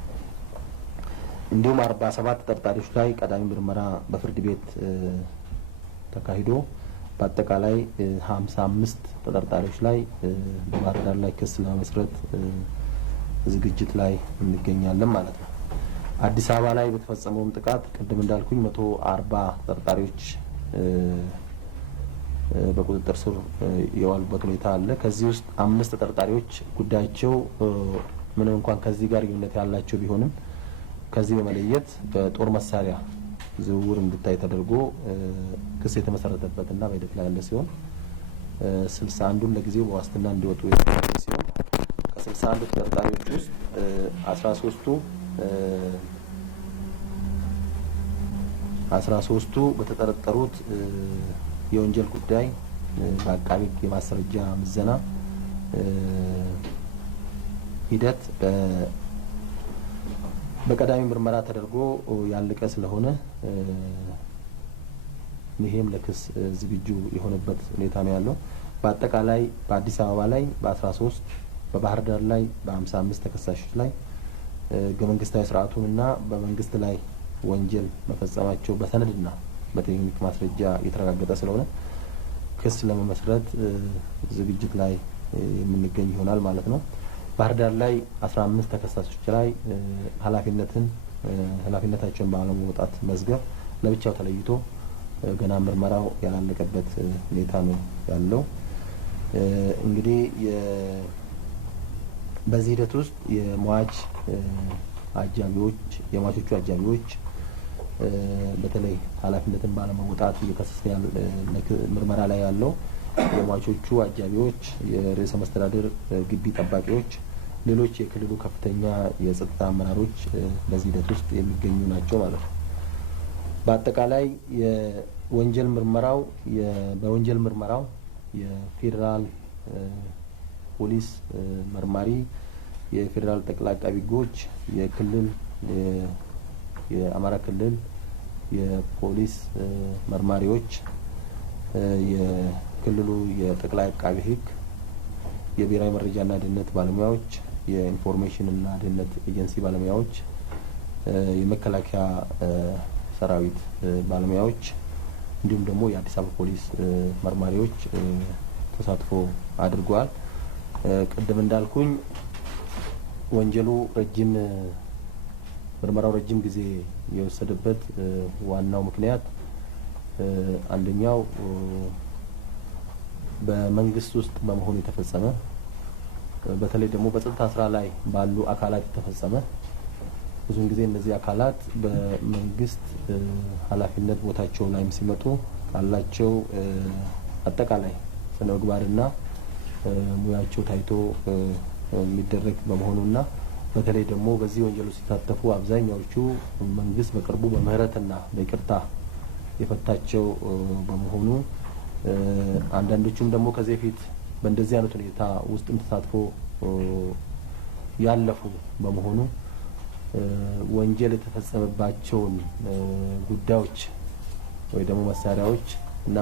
እንዲሁም 47 ተጠርጣሪዎች ላይ ቀዳሚ ምርመራ በፍርድ ቤት ተካሂዶ በአጠቃላይ 55 ተጠርጣሪዎች ላይ በባህር ዳር ላይ ክስ ለመመስረት ዝግጅት ላይ እንገኛለን ማለት ነው። አዲስ አበባ ላይ በተፈጸመውም ጥቃት ቅድም እንዳልኩኝ 140 ተጠርጣሪዎች በቁጥጥር ስር የዋሉበት ሁኔታ አለ። ከዚህ ውስጥ 5 ተጠርጣሪዎች ጉዳያቸው ምንም እንኳን ከዚህ ጋር ግንኙነት ያላቸው ቢሆንም ከዚህ በመለየት በጦር መሳሪያ ዝውውር እንዲታይ ተደርጎ ክስ የተመሰረተበትና በሂደት ላይ ያለ ሲሆን 61ዱን ለጊዜው በዋስትና እንዲወጡ የተደረገ ሲሆን ከ61 ተጠርጣሪዎች ውስጥ 13ቱ በተጠረጠሩት የወንጀል ጉዳይ በአቃቤ ሕግ የማስረጃ ምዘና ሂደት በቀዳሚ ምርመራ ተደርጎ ያለቀ ስለሆነ ይሄም ለክስ ዝግጁ የሆነበት ሁኔታ ነው ያለው። በአጠቃላይ በአዲስ አበባ ላይ በ13 በባህር ዳር ላይ በ55 ተከሳሾች ላይ ሕገ መንግስታዊ ስርዓቱንና በመንግስት ላይ ወንጀል መፈጸማቸው በሰነድና በቴክኒክ ማስረጃ የተረጋገጠ ስለሆነ ክስ ለመመስረት ዝግጅት ላይ የምንገኝ ይሆናል ማለት ነው። ባህር ዳር ላይ 15 ተከሳሾች ላይ ኃላፊነታቸውን ባለመውጣት መዝገብ ለብቻው ተለይቶ ገና ምርመራው ያላለቀበት ሁኔታ ነው ያለው። እንግዲህ በዚህ ሂደት ውስጥ የሟቾቹ አጃቢዎች በተለይ ኃላፊነትን ባለመውጣት እየከሰሰ ምርመራ ላይ ያለው የሟቾቹ አጃቢዎች፣ የርዕሰ መስተዳድር ግቢ ጠባቂዎች፣ ሌሎች የክልሉ ከፍተኛ የጸጥታ አመራሮች በዚህ ሂደት ውስጥ የሚገኙ ናቸው ማለት ነው። በአጠቃላይ በወንጀል ምርመራው የፌዴራል ፖሊስ መርማሪ፣ የፌዴራል ጠቅላይ አቃቤ ሕጎች፣ የአማራ ክልል የፖሊስ መርማሪዎች፣ የክልሉ የጠቅላይ አቃቤ ሕግ፣ የብሔራዊ መረጃና ደህንነት ባለሙያዎች፣ የኢንፎርሜሽንና ደህንነት ኤጀንሲ ባለሙያዎች፣ የመከላከያ ሰራዊት ባለሙያዎች እንዲሁም ደግሞ የአዲስ አበባ ፖሊስ መርማሪዎች ተሳትፎ አድርገዋል። ቅድም እንዳልኩኝ ወንጀሉ ምርመራው ረጅም ጊዜ የወሰደበት ዋናው ምክንያት አንደኛው በመንግስት ውስጥ በመሆኑ የተፈጸመ በተለይ ደግሞ በጸጥታ ስራ ላይ ባሉ አካላት የተፈጸመ ብዙውን ጊዜ እነዚህ አካላት በመንግስት ኃላፊነት ቦታቸው ላይም ሲመጡ ካላቸው አጠቃላይ ስነ ምግባርና ሙያቸው ታይቶ የሚደረግ በመሆኑና በተለይ ደግሞ በዚህ ወንጀል ውስጥ ሲሳተፉ አብዛኛዎቹ መንግስት በቅርቡ በምህረትና በይቅርታ የፈታቸው በመሆኑ አንዳንዶቹም ደግሞ ከዚህ በፊት በእንደዚህ አይነት ሁኔታ ውስጥም ተሳትፎ ያለፉ በመሆኑ ወንጀል የተፈጸመባቸውን ጉዳዮች ወይ ደግሞ መሳሪያዎች እና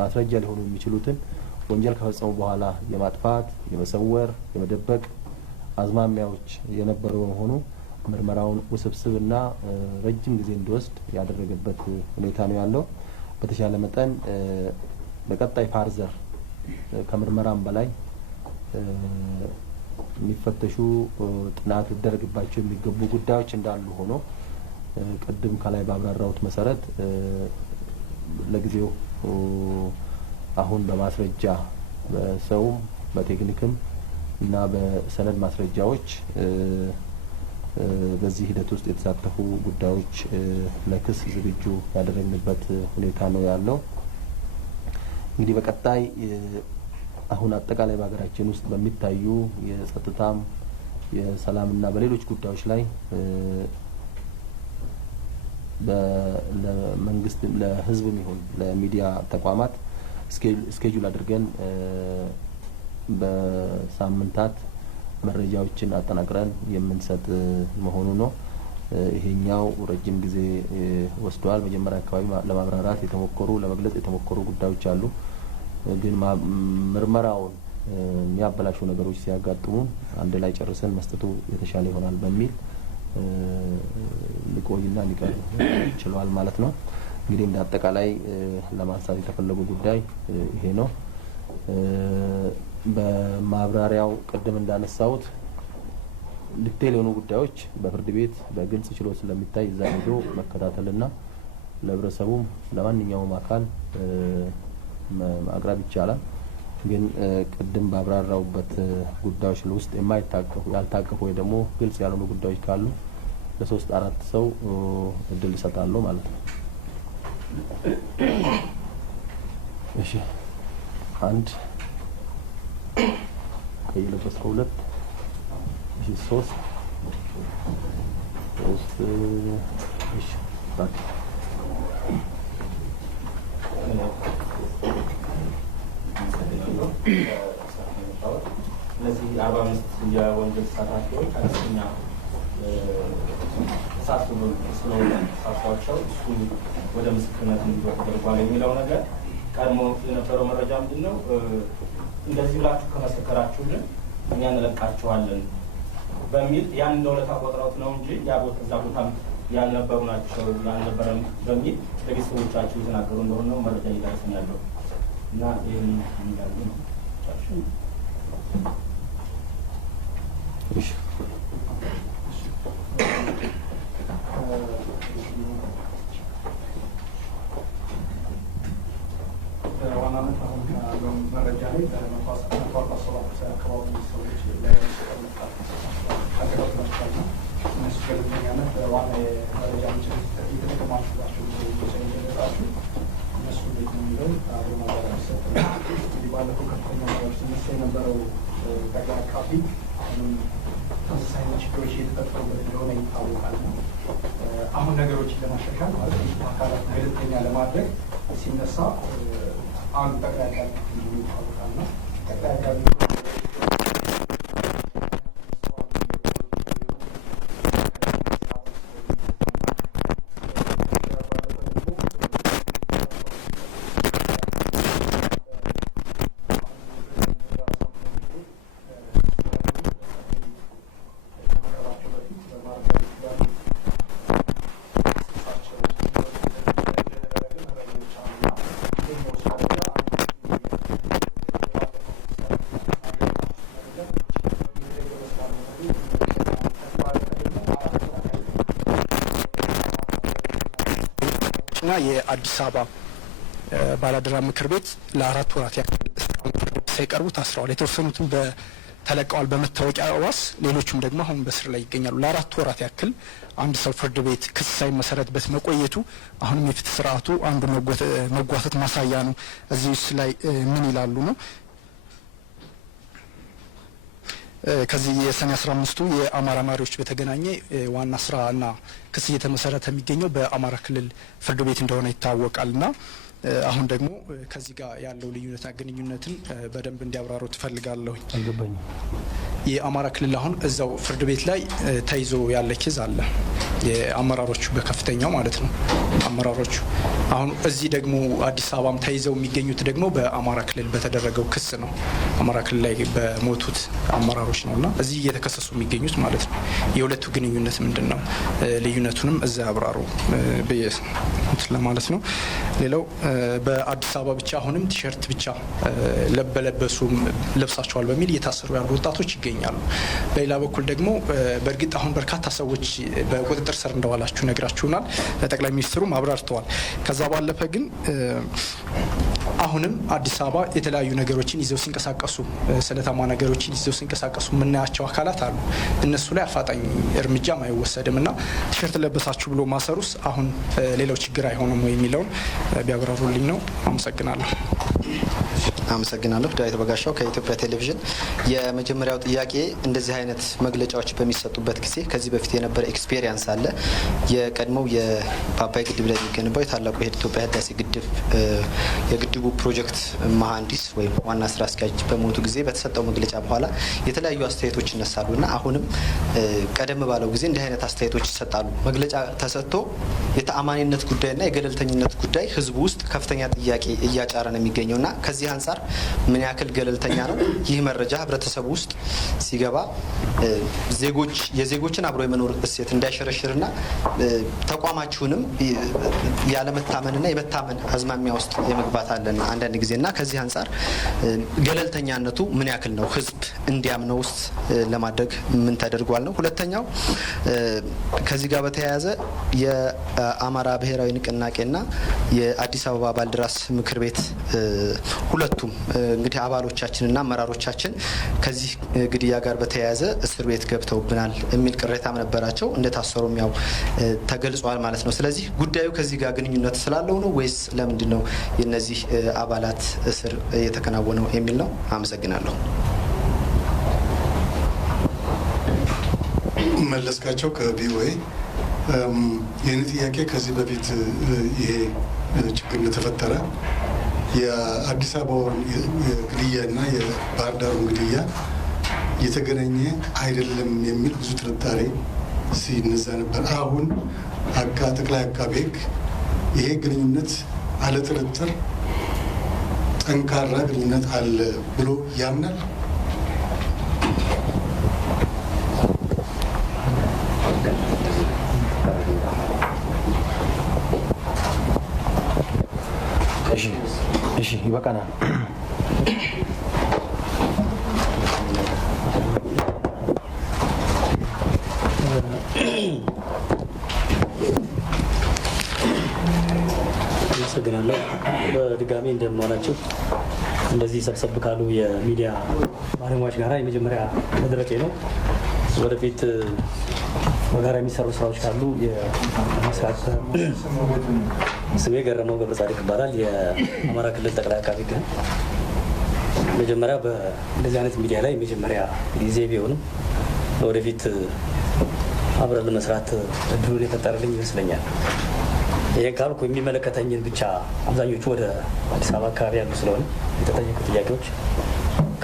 ማስረጃ ሊሆኑ የሚችሉትን ወንጀል ከፈጸሙ በኋላ የማጥፋት፣ የመሰወር፣ የመደበቅ አዝማሚያዎች የነበሩ በመሆኑ ምርመራውን ውስብስብና ረጅም ጊዜ እንዲወስድ ያደረገበት ሁኔታ ነው ያለው። በተሻለ መጠን በቀጣይ ፋርዘር ከምርመራም በላይ የሚፈተሹ ጥናት ሊደረግባቸው የሚገቡ ጉዳዮች እንዳሉ ሆኖ ቅድም ከላይ ባብራራሁት መሰረት ለጊዜው አሁን በማስረጃ በሰውም በቴክኒክም እና በሰነድ ማስረጃዎች በዚህ ሂደት ውስጥ የተሳተፉ ጉዳዮች ለክስ ዝግጁ ያደረግንበት ሁኔታ ነው ያለው። እንግዲህ በቀጣይ አሁን አጠቃላይ በሀገራችን ውስጥ በሚታዩ የጸጥታም የሰላምና በሌሎች ጉዳዮች ላይ ለመንግስት ለህዝብም ይሁን ለሚዲያ ተቋማት ስኬጁል አድርገን በሳምንታት መረጃዎችን አጠናቅረን የምንሰጥ መሆኑ ነው። ይሄኛው ረጅም ጊዜ ወስዷል። መጀመሪያ አካባቢ ለማብራራት የተሞከሩ ለመግለጽ የተሞከሩ ጉዳዮች አሉ። ግን ምርመራውን የሚያበላሹ ነገሮች ሲያጋጥሙ አንድ ላይ ጨርሰን መስጠቱ የተሻለ ይሆናል በሚል ሊቆይና ሊቀር ችሏል ማለት ነው። እንግዲህ እንደ አጠቃላይ ለማንሳት የተፈለገው ጉዳይ ይሄ ነው። በማብራሪያው ቅድም እንዳነሳሁት ዲቴል የሆኑ ጉዳዮች በፍርድ ቤት በግልጽ ችሎት ስለሚታይ እዛ ሄዶ መከታተልና ለህብረተሰቡም ለማንኛውም አካል ማቅረብ ይቻላል። ግን ቅድም ባብራራውበት ጉዳዮች ውስጥ የማይታቀፉ ያልታቀፉ ወይ ደግሞ ግልጽ ያልሆኑ ጉዳዮች ካሉ ለሶስት አራት ሰው እድል እሰጣለሁ ማለት ነው። እሺ አንድ ከየለበስከው ሁለት እሺ ሶስት እሺ ባክ እነዚህ 45 የወንጀል ተሳታፊዎች አነስተኛ ተሳትፎ ስለሆነ ተሳትፏቸው እሱን ወደ ምስክርነት እንዲወጡ ተደርጓል የሚለው ነገር ቀድሞ የነበረው መረጃ ምንድን ነው? እንደዚህ ብላችሁ ከመሰከራችሁልን እኛ እንለቃችኋለን በሚል ያን እንደውለታ ቆጥረውት ነው እንጂ ያ ቦታ እዛ ቦታ ያልነበሩ ናቸው ያልነበረም በሚል ለቤተሰቦቻቸው የተናገሩ እንደሆነ ነው መረጃ እየደረሰን ያለው እና ይህን እንዳሉ ነው። እሺ ዋናነት አሁን ካለው መረጃ ላይ አካባቢ ሰዎች እነሱ ገለልተኛነት በዋና የመረጃ ምንጭ የተጠቀማችሁባቸው ገለጻችሁ እነሱ እንዴት ነው የሚለው አብሮ ማብራሪያ ሲሰጥ እንግዲህ ባለፈው ከፍተኛ ነገሮች ሲነሳ የነበረው ጠቅላይ አቃቢ ተመሳሳይ ችግሮች እየተፈጠሩበት እንደሆነ ይታወቃል። አሁን ነገሮችን ለማሻሻል ማለት አካላት ገለልተኛ ለማድረግ ሲነሳ አንዱ ጠቅላይ አቃቢ እንደሆነ ይታወቃል እና ጠቅላይ አቃቢ የአዲስ አበባ ባላደራ ምክር ቤት ለ4 ወራት ያክል ሳይቀርቡ ታስረዋል። የተወሰኑትም ተለቀዋል በመታወቂያ ዋስ፣ ሌሎቹም ደግሞ አሁን በስር ላይ ይገኛሉ። ለ4 ወራት ያክል አንድ ሰው ፍርድ ቤት ክስ ሳይመሰረትበት መቆየቱ አሁንም የፍትህ ስርዓቱ አንዱ መጓተት ማሳያ ነው። እዚህ ውስጥ ላይ ምን ይላሉ ነው? ከዚህ የሰኔ 15ቱ የአማራ መሪዎች በተገናኘ ዋና ስራና ክስ እየተመሰረተ የሚገኘው በአማራ ክልል ፍርድ ቤት እንደሆነ ይታወቃልና አሁን ደግሞ ከዚህ ጋር ያለው ልዩነትና ግንኙነትን በደንብ እንዲያብራሩ ትፈልጋለሁ። አልገባኝም። የአማራ ክልል አሁን እዛው ፍርድ ቤት ላይ ተይዞ ያለ ኬዝ አለ፣ የአመራሮቹ በከፍተኛው ማለት ነው አመራሮቹ። አሁን እዚህ ደግሞ አዲስ አበባም ተይዘው የሚገኙት ደግሞ በአማራ ክልል በተደረገው ክስ ነው። አማራ ክልል ላይ በሞቱት አመራሮች ነውና እዚህ እየተከሰሱ የሚገኙት ማለት ነው። የሁለቱ ግንኙነት ምንድን ነው? ልዩነቱንም እዛ ያብራሩ ለማለት ነው። ሌላው በአዲስ አበባ ብቻ አሁንም ቲሸርት ብቻ ለብሳቸዋል በሚል እየታሰሩ ያሉ ወጣቶች ይገኛሉ። በሌላ በኩል ደግሞ በእርግጥ አሁን በርካታ ሰዎች በቁጥጥር ስር እንደዋላችሁ ነግራችሁናል፣ ጠቅላይ ሚኒስትሩም አብራርተዋል። ከዛ ባለፈ ግን አሁንም አዲስ አበባ የተለያዩ ነገሮችን ይዘው ሲንቀሳቀሱ፣ ስለታማ ነገሮችን ይዘው ሲንቀሳቀሱ የምናያቸው አካላት አሉ። እነሱ ላይ አፋጣኝ እርምጃም አይወሰድም እና ቲሸርት ለበሳችሁ ብሎ ማሰሩስ አሁን ሌላው ችግር አይሆንም ወይ የሚለውን ቢያብራሩልኝ ነው። አመሰግናለሁ። አመሰግናለሁ። ዳዊት በጋሻው ከኢትዮጵያ ቴሌቪዥን። የመጀመሪያው ጥያቄ እንደዚህ አይነት መግለጫዎች በሚሰጡበት ጊዜ ከዚህ በፊት የነበረ ኤክስፔሪየንስ አለ። የቀድሞው የአባይ ግድብ ላይ የሚገነባው የታላቁ የኢትዮጵያ ህዳሴ ግድብ የግድቡ ፕሮጀክት መሀንዲስ ወይም ዋና ስራ አስኪያጅ በሞቱ ጊዜ በተሰጠው መግለጫ በኋላ የተለያዩ አስተያየቶች ይነሳሉ እና አሁንም ቀደም ባለው ጊዜ እንዲህ አይነት አስተያየቶች ይሰጣሉ። መግለጫ ተሰጥቶ የተአማኒነት ጉዳይና የገለልተኝነት ጉዳይ ህዝቡ ውስጥ ከፍተኛ ጥያቄ እያጫረ ነው የሚገኘው እና ከዚህ አንጻር ምን ያክል ገለልተኛ ነው ይህ መረጃ ህብረተሰቡ ውስጥ ሲገባ የዜጎችን አብሮ የመኖር እሴት እንዳይሸረሽርና ተቋማችሁንም ያለመታመንና የመታመን አዝማሚያ ውስጥ የመግባት አለን አንዳንድ ጊዜና ከዚህ አንጻር ገለልተኛነቱ ምን ያክል ነው ህዝብ እንዲያምነው ውስጥ ለማድረግ ምን ተደርጓል ነው። ሁለተኛው ከዚህ ጋር በተያያዘ የአማራ ብሔራዊ ንቅናቄና የአዲስ አበባ ባልደራስ ምክር ቤት ሁለቱም እንግዲህ አባሎቻችንና አመራሮቻችን ከዚህ ግድያ ጋር በተያያዘ እስር ቤት ገብተውብናል የሚል ቅሬታም ነበራቸው። እንደታሰሩም ያው ተገልጿል ማለት ነው። ስለዚህ ጉዳዩ ከዚህ ጋር ግንኙነት ስላለው ነው ወይስ ለምንድን ነው የነዚህ አባላት እስር የተከናወነው የሚል ነው። አመሰግናለሁ። መለስካቸው ከቪኦኤ። ይህን ጥያቄ ከዚህ በፊት ይሄ ችግር እንደተፈጠረ የአዲስ አበባውን ግድያና የባህር ዳሩን ግድያ የተገናኘ አይደለም የሚል ብዙ ጥርጣሬ ሲነዛ ነበር። አሁን ጠቅላይ አቃቤ ሕግ ይሄ ግንኙነት አለ ጥርጥር ጠንካራ ግንኙነት አለ ብሎ ያምናል። እሺ ይበቃናል። አመሰግናለሁ። በድጋሚ እንደምንዋላችሁ እንደዚህ ሰብሰብ ካሉ የሚዲያ ባለሙያዎች ጋራ የመጀመሪያ መድረኬ ነው። ወደፊት በጋራ የሚሰሩ ስራዎች ካሉ የመስራት ስሜ ገረመው ገብረ ጻድቅ ይባላል። የአማራ ክልል ጠቅላይ አቃቤ ሕግ ነው። መጀመሪያ በእንደዚህ አይነት ሚዲያ ላይ መጀመሪያ ጊዜ ቢሆንም ወደፊት አብረን ለመስራት እድሉን የፈጠረልኝ ይመስለኛል። ይህን ካልኩ የሚመለከተኝን ብቻ አብዛኞቹ ወደ አዲስ አበባ አካባቢ ያሉ ስለሆነ የተጠየቁ ጥያቄዎች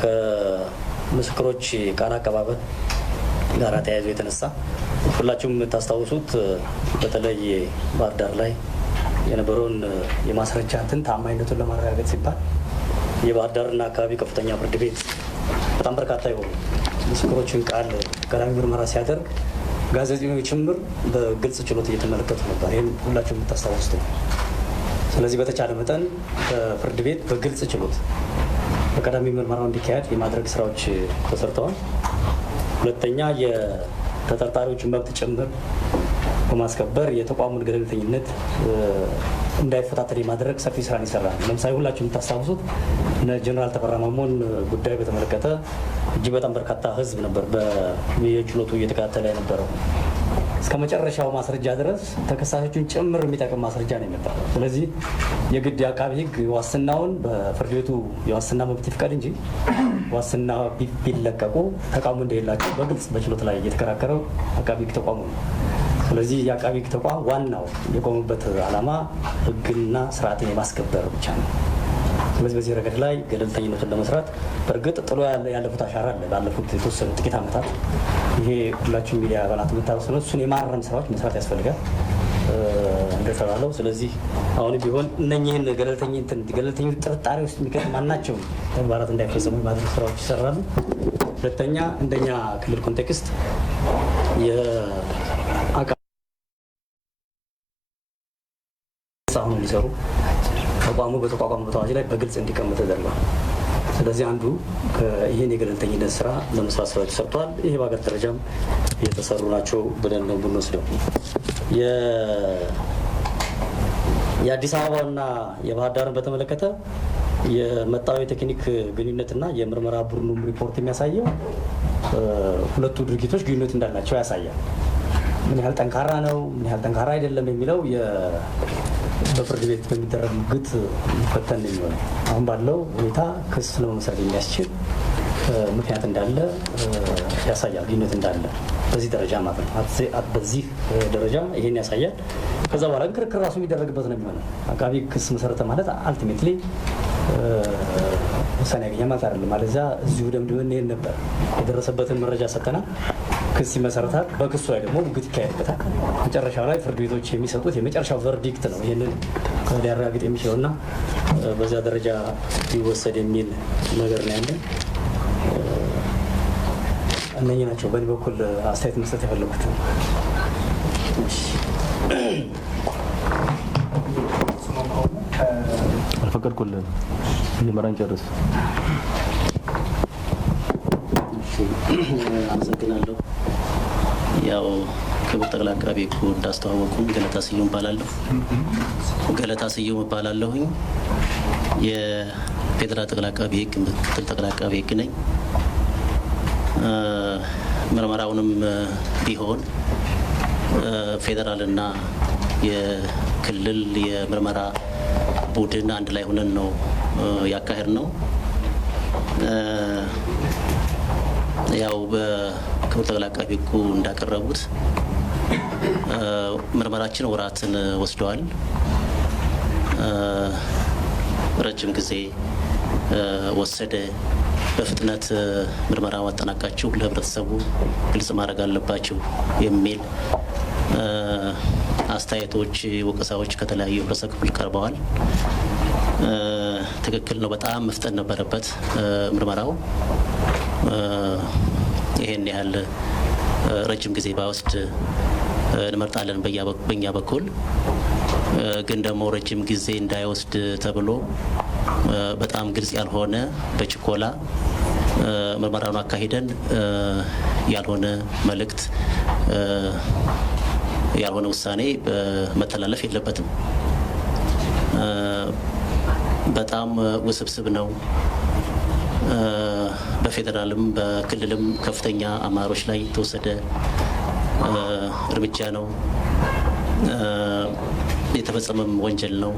ከምስክሮች ቃል አቀባበል ጋር ተያይዞ የተነሳ ሁላችሁም የምታስታውሱት በተለይ ባህር ዳር ላይ የነበረውን የማስረጃ እንትን ታማኝነቱን ለማረጋገጥ ሲባል የባህር ዳርና አካባቢ ከፍተኛ ፍርድ ቤት በጣም በርካታ የሆኑ ምስክሮችን ቃል ቀዳሚ ምርመራ ሲያደርግ ጋዜጠኞች ጭምር በግልጽ ችሎት እየተመለከቱ ነበር። ይህን ሁላችሁም የምታስታውሱት ነው። ስለዚህ በተቻለ መጠን በፍርድ ቤት በግልጽ ችሎት በቀዳሚ ምርመራው እንዲካሄድ የማድረግ ስራዎች ተሰርተዋል። ሁለተኛ የተጠርጣሪዎችን መብት ጭምር በማስከበር የተቋሙን ገለልተኝነት እንዳይፈታተን የማድረግ ሰፊ ስራን ይሰራል። ለምሳሌ ሁላችሁ የምታስታውሱት ጀነራል ተፈራ ማሞን ጉዳይ በተመለከተ እጅግ በጣም በርካታ ህዝብ ነበር በየችሎቱ እየተከታተለ የነበረው። እስከ መጨረሻው ማስረጃ ድረስ ተከሳሾቹን ጭምር የሚጠቅም ማስረጃ ነው የመጣው። ስለዚህ የግድ የአቃቢ ህግ ዋስትናውን በፍርድ ቤቱ የዋስትና መብት ይፍቀድ እንጂ ዋስትና ቢለቀቁ ተቃውሞ እንደሌላቸው በግልጽ በችሎት ላይ እየተከራከረው አቃቢ ህግ ተቋሙ ነው። ስለዚህ የአቃቢ ህግ ተቋም ዋናው የቆሙበት ዓላማ ህግና ስርዓትን የማስከበር ብቻ ነው። ስለዚህ በዚህ ረገድ ላይ ገለልተኝነቱን ለመስራት በእርግጥ ጥሎ ያለፉት አሻራ አለ። ባለፉት የተወሰኑ ጥቂት ዓመታት ይሄ ሁላችሁ ሚዲያ አባላት የምታወስ ነው። እሱን የማረም ስራዎች መስራት ያስፈልጋል እንደተባለው። ስለዚህ አሁን ቢሆን እነኚህን ገለልተኝነት ጥርጣሬ ውስጥ የሚከት ማናቸው ተግባራት እንዳይፈጸሙ የማድረግ ስራዎች ይሰራሉ። ሁለተኛ እንደኛ ክልል ኮንቴክስት አሁን ሊሰሩ ተቋሙ በተቋቋመበት አዋጅ ላይ በግልጽ እንዲቀመጥ ተደርጓል። ስለዚህ አንዱ ይህን የገለልተኝነት ስራ ለመስራት ስራዎች ተሰርተዋል። ይሄ በሀገር ደረጃም እየተሰሩ ናቸው ብለን ነው ብንወስደው። የአዲስ አበባና የባህር ዳርን በተመለከተ የመጣው የቴክኒክ ግንኙነትና የምርመራ ቡድኑም ሪፖርት የሚያሳየው ሁለቱ ድርጊቶች ግንኙነት እንዳላቸው ያሳያል። ምን ያህል ጠንካራ ነው፣ ምን ያህል ጠንካራ አይደለም የሚለው በፍርድ ቤት በሚደረግ ግት ፈተን የሚሆነው። አሁን ባለው ሁኔታ ክስ ለመመስረት የሚያስችል ምክንያት እንዳለ ያሳያል። ግንኙነት እንዳለ በዚህ ደረጃ ማለት ነው። በዚህ ደረጃ ይሄን ያሳያል። ከዛ በኋላ ክርክር ራሱ የሚደረግበት ነው የሚሆነው። አቃቢ ክስ መሰረተ ማለት አልቲሜትሊ ውሳኔ ያገኘ ማለት አይደለም። አለዚያ እዚሁ ደምድመን ይሄን ነበር የደረሰበትን መረጃ ሰጠናል። ክስ ይመሰረታል። በክሱ ላይ ደግሞ ውግት ይካሄድበታል። መጨረሻው ላይ ፍርድ ቤቶች የሚሰጡት የመጨረሻው ቨርዲክት ነው ይህንን ሊያረጋግጥ የሚችለውና በዚያ ደረጃ ሊወሰድ የሚል ነገር ነው ያለን። እነኚህ ናቸው በእኔ በኩል አስተያየት መስጠት የፈለጉት። አልፈቀድኩልህም። መጀመሪያ ጨርስ። አመሰግናለሁ። ያው ክቡር ጠቅላይ አቃቤ ሕግ እንዳስተዋወቁኝ ገለታ ስዩም እባላለሁ። የፌዴራል ጠቅላይ አቃቤ ሕግ ምክትል ጠቅላይ አቃቤ ሕግ ነኝ። ምርመራውንም ቢሆን ፌዴራልና የክልል የምርመራ ቡድን አንድ ላይ ሆነን ነው ያካሄድ ነው። ያው በክቡር ጠቅላይ አቃቤ ሕጉ እንዳቀረቡት ምርመራችን ወራትን ወስደዋል። ረጅም ጊዜ ወሰደ። በፍጥነት ምርመራ ማጠናቃችሁ ለህብረተሰቡ ግልጽ ማድረግ አለባችሁ የሚል አስተያየቶች፣ ወቀሳዎች ከተለያዩ ህብረተሰብ ክፍል ቀርበዋል። ትክክል ነው። በጣም መፍጠን ነበረበት ምርመራው። ይሄን ያህል ረጅም ጊዜ ባይወስድ እንመርጣለን በእኛ በኩል። ግን ደግሞ ረጅም ጊዜ እንዳይወስድ ተብሎ በጣም ግልጽ ያልሆነ በችኮላ ምርመራውን አካሂደን ያልሆነ መልእክት፣ ያልሆነ ውሳኔ መተላለፍ የለበትም። በጣም ውስብስብ ነው። በፌዴራልም በክልልም ከፍተኛ አመራሮች ላይ የተወሰደ እርምጃ ነው። የተፈጸመም ወንጀል ነው።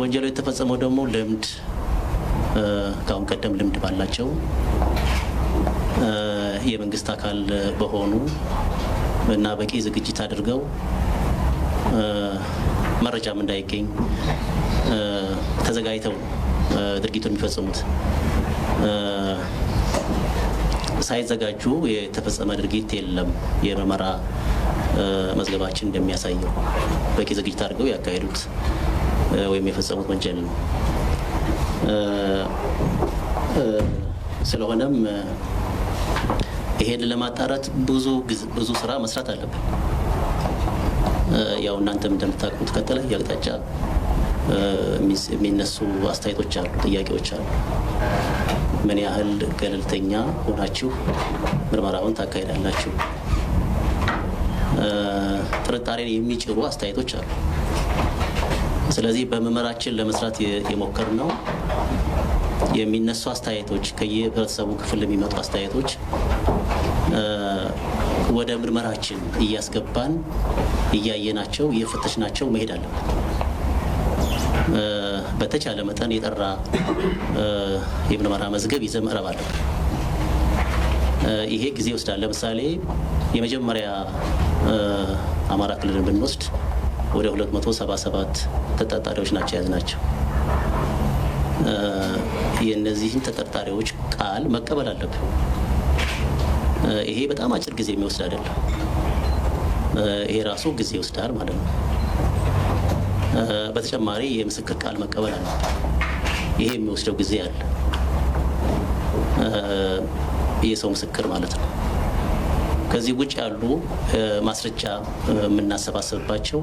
ወንጀሉ የተፈጸመው ደግሞ ልምድ ከአሁን ቀደም ልምድ ባላቸው የመንግስት አካል በሆኑ እና በቂ ዝግጅት አድርገው መረጃም እንዳይገኝ ተዘጋጅተው ድርጊቱን የሚፈጽሙት። ሳይዘጋጁ የተፈጸመ ድርጊት የለም። የምርመራ መዝገባችን እንደሚያሳየው በቂ ዝግጅት አድርገው ያካሄዱት ወይም የፈጸሙት ወንጀል ነው። ስለሆነም ይሄን ለማጣራት ብዙ ስራ መስራት አለብን። ያው እናንተም እንደምታውቁት ከተለያየ አቅጣጫ የሚነሱ አስተያየቶች አሉ፣ ጥያቄዎች አሉ። ምን ያህል ገለልተኛ ሆናችሁ ምርመራውን ታካሂዳላችሁ? ጥርጣሬን የሚጭሩ አስተያየቶች አሉ። ስለዚህ በምርመራችን ለመስራት የሞከርነው የሚነሱ አስተያየቶች ከየህብረተሰቡ ክፍል የሚመጡ አስተያየቶች ወደ ምርመራችን እያስገባን እያየናቸው እየፈተሽናቸው መሄድ አለብን። በተቻለ መጠን የጠራ የምርመራ መዝገብ ይዘን መቅረብ አለብን። ይሄ ጊዜ ይወስዳል። ለምሳሌ የመጀመሪያ አማራ ክልልን ብንወስድ ወደ 277 ተጠርጣሪዎች ናቸው የያዝናቸው። የእነዚህን ተጠርጣሪዎች ቃል መቀበል አለብን። ይሄ በጣም አጭር ጊዜ የሚወስድ አይደለም። ይሄ ራሱ ጊዜ ይወስዳል ማለት ነው። በተጨማሪ የምስክር ቃል መቀበል አለብን። ይሄ የሚወስደው ጊዜ አለ። የሰው ምስክር ማለት ነው። ከዚህ ውጭ ያሉ ማስረጃ የምናሰባሰብባቸው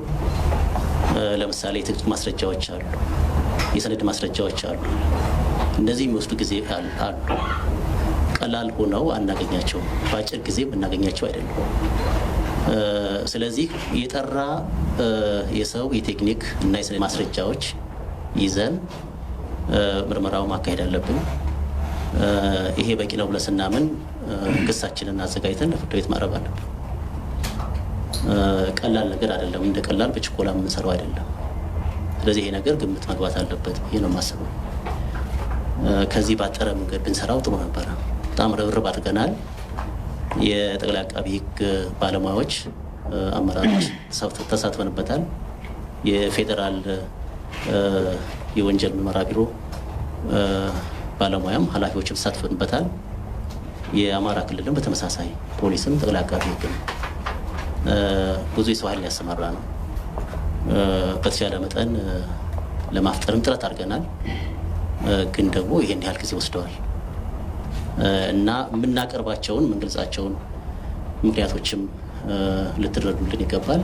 ለምሳሌ የትጥቅ ማስረጃዎች አሉ፣ የሰነድ ማስረጃዎች አሉ። እነዚህ የሚወስዱ ጊዜ አሉ። ቀላል ሆነው አናገኛቸውም። በአጭር ጊዜ የምናገኛቸው አይደሉም። ስለዚህ የጠራ የሰው የቴክኒክ እና የሰነድ ማስረጃዎች ይዘን ምርመራው ማካሄድ አለብን። ይሄ በቂ ነው ብለን ስናምን ክሳችንን አዘጋጅተን ለፍርድ ቤት ማቅረብ አለብን። ቀላል ነገር አይደለም። እንደ ቀላል በችኮላ የምንሰራው አይደለም። ስለዚህ ይሄ ነገር ግምት መግባት አለበት ብዬ ነው የማስበው። ከዚህ ባጠረ መንገድ ብንሰራው ጥሩ ነበረ። በጣም ርብርብ አድርገናል። የጠቅላይ አቃቢ ሕግ ባለሙያዎች፣ አመራሮች ተሳትፈንበታል። የፌዴራል የወንጀል ምርመራ ቢሮ ባለሙያም ኃላፊዎችም ተሳትፈንበታል። የአማራ ክልልም በተመሳሳይ ፖሊስም ጠቅላይ አቃቢ ሕግም ብዙ የሰው ኃይል ያሰማራ ነው። በተቻለ መጠን ለማፍጠርም ጥረት አድርገናል። ግን ደግሞ ይሄን ያህል ጊዜ ወስደዋል እና የምናቀርባቸውን የምንገልጻቸውን ምክንያቶችም ልትረዱልን ይገባል።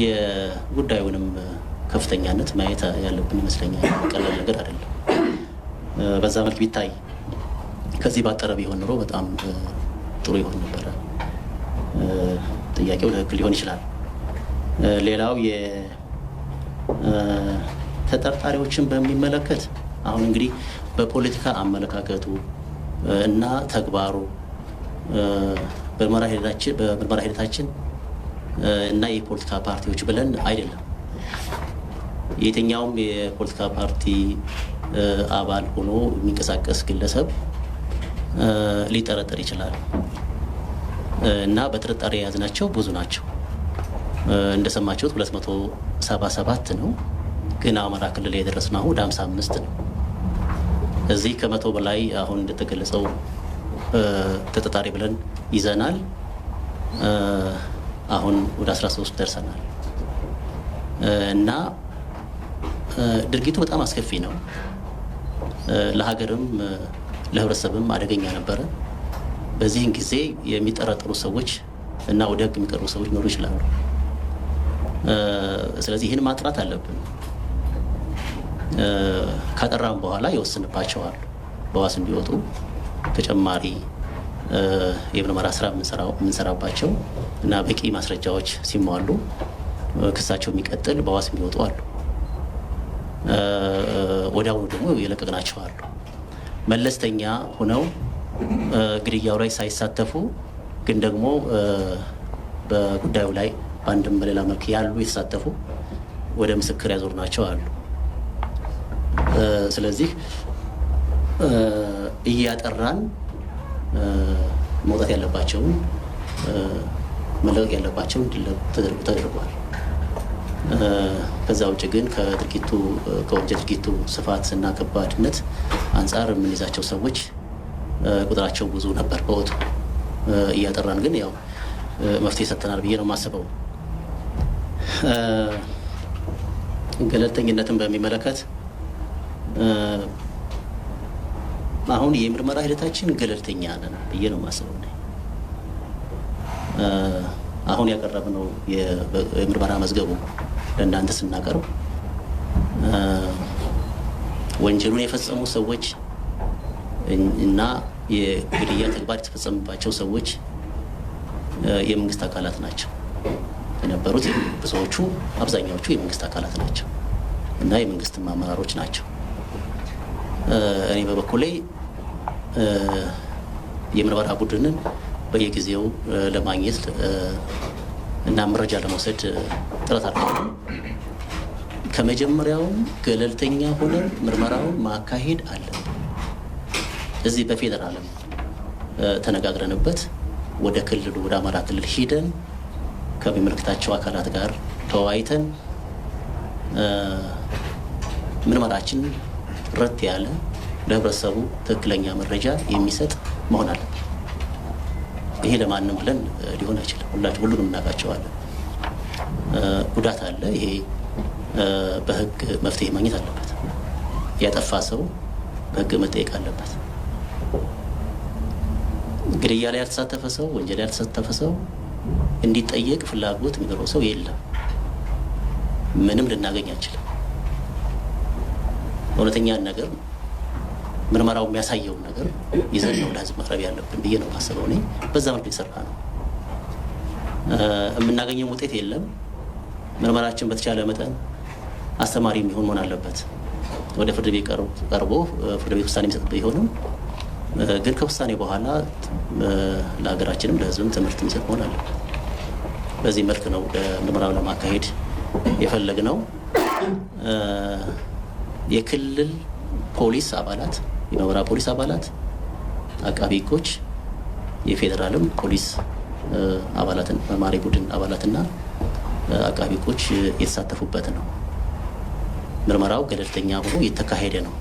የጉዳዩንም ከፍተኛነት ማየት ያለብን ይመስለኛል። ቀላል ነገር አይደለም። በዛ መልክ ቢታይ ከዚህ ባጠረ ቢሆን ኑሮ በጣም ጥሩ ይሆን ነበረ። ጥያቄው ትክክል ሊሆን ይችላል። ሌላው የተጠርጣሪዎችን በሚመለከት አሁን እንግዲህ በፖለቲካ አመለካከቱ እና ተግባሩ በምርመራ ሂደታችን እና የፖለቲካ ፓርቲዎች ብለን አይደለም። የትኛውም የፖለቲካ ፓርቲ አባል ሆኖ የሚንቀሳቀስ ግለሰብ ሊጠረጠር ይችላል እና በጥርጣሬ የያዝናቸው ብዙ ናቸው። እንደሰማችሁት 277 ነው። ግን አማራ ክልል የደረስነው አሁን ወደ 55 ነው። እዚህ ከ100 በላይ አሁን እንደተገለጸው ተጠርጣሪ ብለን ይዘናል። አሁን ወደ 13 ደርሰናል እና ድርጊቱ በጣም አስከፊ ነው። ለሀገርም ለህብረተሰብም አደገኛ ነበረ። በዚህን ጊዜ የሚጠረጠሩ ሰዎች እና ወደ ህግ የሚቀርቡ ሰዎች ሊኖሩ ይችላሉ። ስለዚህ ይህን ማጥራት አለብን። ካጠራም በኋላ ይወስንባቸዋል በዋስ እንዲወጡ ተጨማሪ የምርመራ ስራ የምንሰራባቸው እና በቂ ማስረጃዎች ሲሟሉ ክሳቸው የሚቀጥል በዋስ የሚወጡ አሉ። ወዲያውኑ ደግሞ የለቀቅናቸው አሉ። መለስተኛ ሆነው ግድያው ላይ ሳይሳተፉ ግን ደግሞ በጉዳዩ ላይ በአንድም በሌላ መልክ ያሉ የተሳተፉ ወደ ምስክር ያዞርናቸው አሉ። ስለዚህ እያጠራን መውጣት ያለባቸውን መለቀቅ ያለባቸውን እንዲለቀቁ ተደርጓል። ከዛ ውጭ ግን ከወንጀል ድርጊቱ ስፋት እና ከባድነት አንጻር የምንይዛቸው ሰዎች ቁጥራቸው ብዙ ነበር በወቅቱ። እያጠራን ግን ያው መፍትሄ ሰጥተናል ብዬ ነው የማስበው። ገለልተኝነትን በሚመለከት አሁን የምርመራ ሂደታችን ገለልተኛ ነን ብዬ ነው የማስበው። አሁን ያቀረብነው የምርመራ መዝገቡ ለእናንተ ስናቀርብ ወንጀሉን የፈጸሙ ሰዎች እና የግድያ ተግባር የተፈጸመባቸው ሰዎች የመንግስት አካላት ናቸው የነበሩት። ብዙዎቹ አብዛኛዎቹ የመንግስት አካላት ናቸው። እና የመንግስትም አመራሮች ናቸው። እኔ በበኩሌ የምርመራ ቡድንን በየጊዜው ለማግኘት እና መረጃ ለመውሰድ ጥረት አድርገናል። ከመጀመሪያውም ገለልተኛ ሆነን ምርመራውን ማካሄድ አለ። እዚህ በፌዴራልም ተነጋግረንበት ወደ ክልሉ ወደ አማራ ክልል ሂደን ከሚመለከታቸው አካላት ጋር ተወያይተን ምርመራችን ረት ያለ ለህብረተሰቡ ትክክለኛ መረጃ የሚሰጥ መሆን አለ። ይሄ ለማንም ብለን ሊሆን አይችልም። ሁሉንም እናውቃቸዋለን። ጉዳት አለ። ይሄ በህግ መፍትሄ ማግኘት አለበት። ያጠፋ ሰው በህግ መጠየቅ አለበት። ግድያ ላይ ያልተሳተፈ ሰው፣ ወንጀል ያልተሳተፈ ሰው እንዲጠየቅ ፍላጎት የሚኖረው ሰው የለም። ምንም ልናገኝ አንችልም። እውነተኛን ነገር ምርመራው የሚያሳየውን ነገር ይዘን ነው ለህዝብ ማቅረብ ያለብን ብዬ ነው ማስበው። እኔ በዛ መልክ የሰራ ነው። የምናገኘው ውጤት የለም። ምርመራችን በተቻለ መጠን አስተማሪ የሚሆን መሆን አለበት። ወደ ፍርድ ቤት ቀርቦ ፍርድ ቤት ውሳኔ የሚሰጥ ቢሆንም ግን ከውሳኔ በኋላ ለሀገራችንም ለህዝብም ትምህርት የሚሰጥ መሆን አለበት። በዚህ መልክ ነው ምርመራው ለማካሄድ የፈለግነው። የክልል ፖሊስ አባላት፣ የምርመራ ፖሊስ አባላት፣ አቃቢ ህጎች፣ የፌዴራልም ፖሊስ አባላትን መርማሪ ቡድን አባላትና አቃቢ ህጎች የተሳተፉበት ነው። ምርመራው ገለልተኛ ሆኖ የተካሄደ ነው።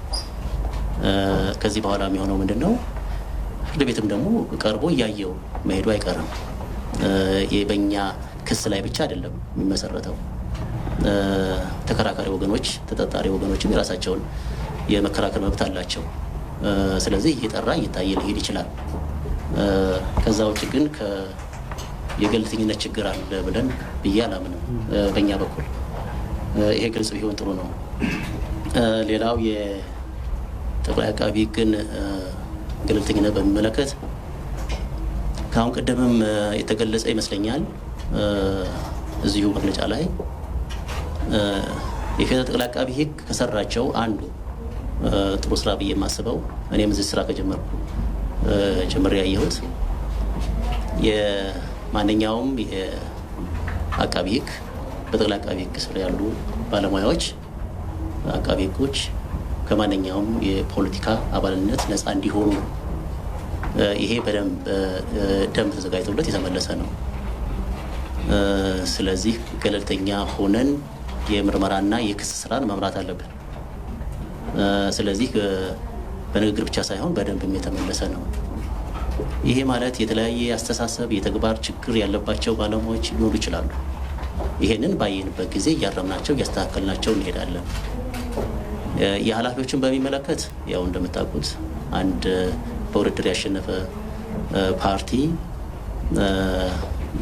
ከዚህ በኋላ የሚሆነው ምንድን ነው? ፍርድ ቤትም ደግሞ ቀርቦ እያየው መሄዱ አይቀርም። በእኛ ክስ ላይ ብቻ አይደለም የሚመሰረተው። ተከራካሪ ወገኖች፣ ተጠርጣሪ ወገኖችም የራሳቸውን የመከራከር መብት አላቸው። ስለዚህ እየጠራ እየታየ ሊሄድ ይችላል። ከዛ ውጭ ግን የገለልተኝነት ችግር አለ ብለን ብዬ አላምንም። በእኛ በኩል ይሄ ግልጽ ቢሆን ጥሩ ነው። ሌላው የጠቅላይ አቃቢ ህግን ገለልተኝነት በሚመለከት ከአሁን ቀደምም የተገለጸ ይመስለኛል እዚሁ መግለጫ ላይ የፌዴራል ጠቅላይ አቃቢ ህግ ከሰራቸው አንዱ ጥሩ ስራ ብዬ የማስበው እኔም እዚህ ስራ ከጀመርኩ ጀምሬ ያየሁት የማንኛውም የአቃቢ ህግ በጠቅላይ አቃቢ ህግ ስር ያሉ ባለሙያዎች አቃቢ ህጎች ከማንኛውም የፖለቲካ አባልነት ነፃ እንዲሆኑ ይሄ በደንብ ደንብ ተዘጋጅቶለት የተመለሰ ነው። ስለዚህ ገለልተኛ ሆነን የምርመራና የክስ ስራን መምራት አለብን። ስለዚህ በንግግር ብቻ ሳይሆን በደንብም የተመለሰ ነው። ይሄ ማለት የተለያየ አስተሳሰብ፣ የተግባር ችግር ያለባቸው ባለሙያዎች ሊኖሩ ይችላሉ። ይሄንን ባየንበት ጊዜ እያረምናቸው እያስተካከልናቸው እንሄዳለን። የኃላፊዎችን በሚመለከት ያው እንደምታውቁት አንድ በውድድር ያሸነፈ ፓርቲ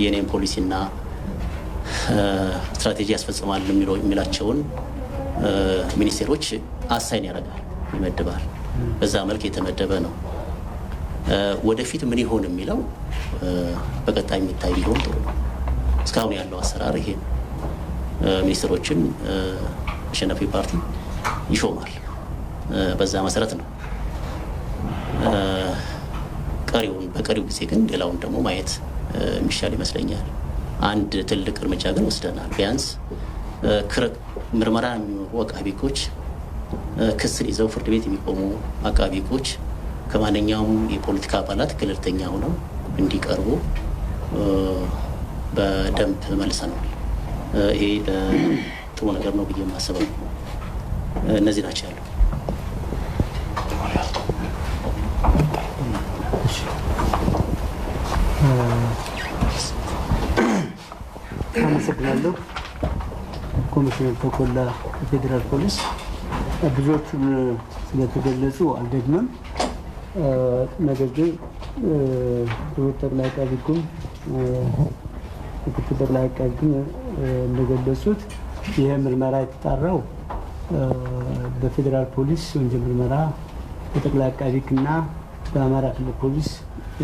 የኔም ፖሊሲና ስትራቴጂ ያስፈጽማል የሚላቸውን ሚኒስቴሮች አሳይን ያደርጋል፣ ይመድባል። በዛ መልክ የተመደበ ነው። ወደፊት ምን ይሆን የሚለው በቀጣይ የሚታይ ቢሆን ጥሩ ነው። እስካሁን ያለው አሰራር ይሄ ሚኒስትሮችን አሸናፊ ፓርቲ ይሾማል። በዛ መሰረት ነው። በቀሪው ጊዜ ግን ሌላውን ደግሞ ማየት የሚሻል ይመስለኛል። አንድ ትልቅ እርምጃ ግን ወስደናል። ቢያንስ ምርመራ የሚመሩ አቃቢ ህጎች፣ ክስን ይዘው ፍርድ ቤት የሚቆሙ አቃቢ ህጎች ከማንኛውም የፖለቲካ አባላት ገለልተኛ ሆነው እንዲቀርቡ በደንብ መልሰናል። ይሄ ጥሩ ነገር ነው ብዬ የማስበው። እነዚህ ናቸው ያሉ። አመሰግናለሁ። ኮሚሽነር ተኮላ የፌዴራል ፖሊስ ብዙዎቹን ስለተገለጹ አልደግመም። ነገር ግን ክቡር ጠቅላይ አቃቤ ሕጉም ምክትል ጠቅላይ አቃቤ ሕጉም እንደገለጹት ይህ ምርመራ የተጣራው በፌዴራል ፖሊስ ወንጀል ምርመራ በጠቅላይ አቃቤ ሕግና በአማራ ክልል ፖሊስ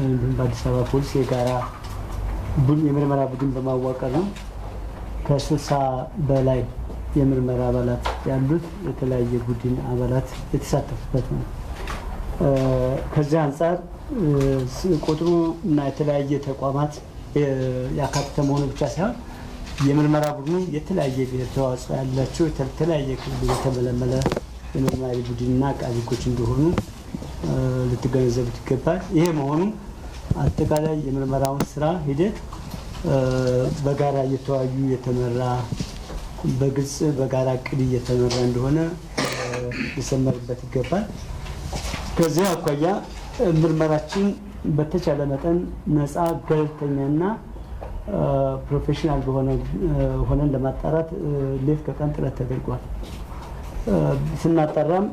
እንዲሁም በአዲስ አበባ ፖሊስ የጋራ የምርመራ ቡድን በማዋቀር ነው። ከ60 በላይ የምርመራ አባላት ያሉት የተለያየ ቡድን አባላት የተሳተፉበት ነው። ከዚህ አንጻር ቁጥሩ እና የተለያየ ተቋማት ያካተተ መሆኑ ብቻ ሳይሆን የምርመራ ቡድኑ የተለያየ ብሔር ተዋጽኦ ያላቸው የተለያየ ክልል የተመለመለ የመርማሪ ቡድንና አቃቤ ሕጎች እንደሆኑ ልትገነዘቡት ይገባል። ይሄ መሆኑ አጠቃላይ የምርመራውን ስራ ሂደት በጋራ እየተዋዩ የተመራ በግልጽ በጋራ እቅድ እየተመራ እንደሆነ ሊሰመርበት ይገባል። ከዚህ አኳያ ምርመራችን በተቻለ መጠን ነፃ ገለልተኛና ፕሮፌሽናል ሆነን ለማጣራት ሌት ከቀን ጥረት ተደርጓል። ስናጣራም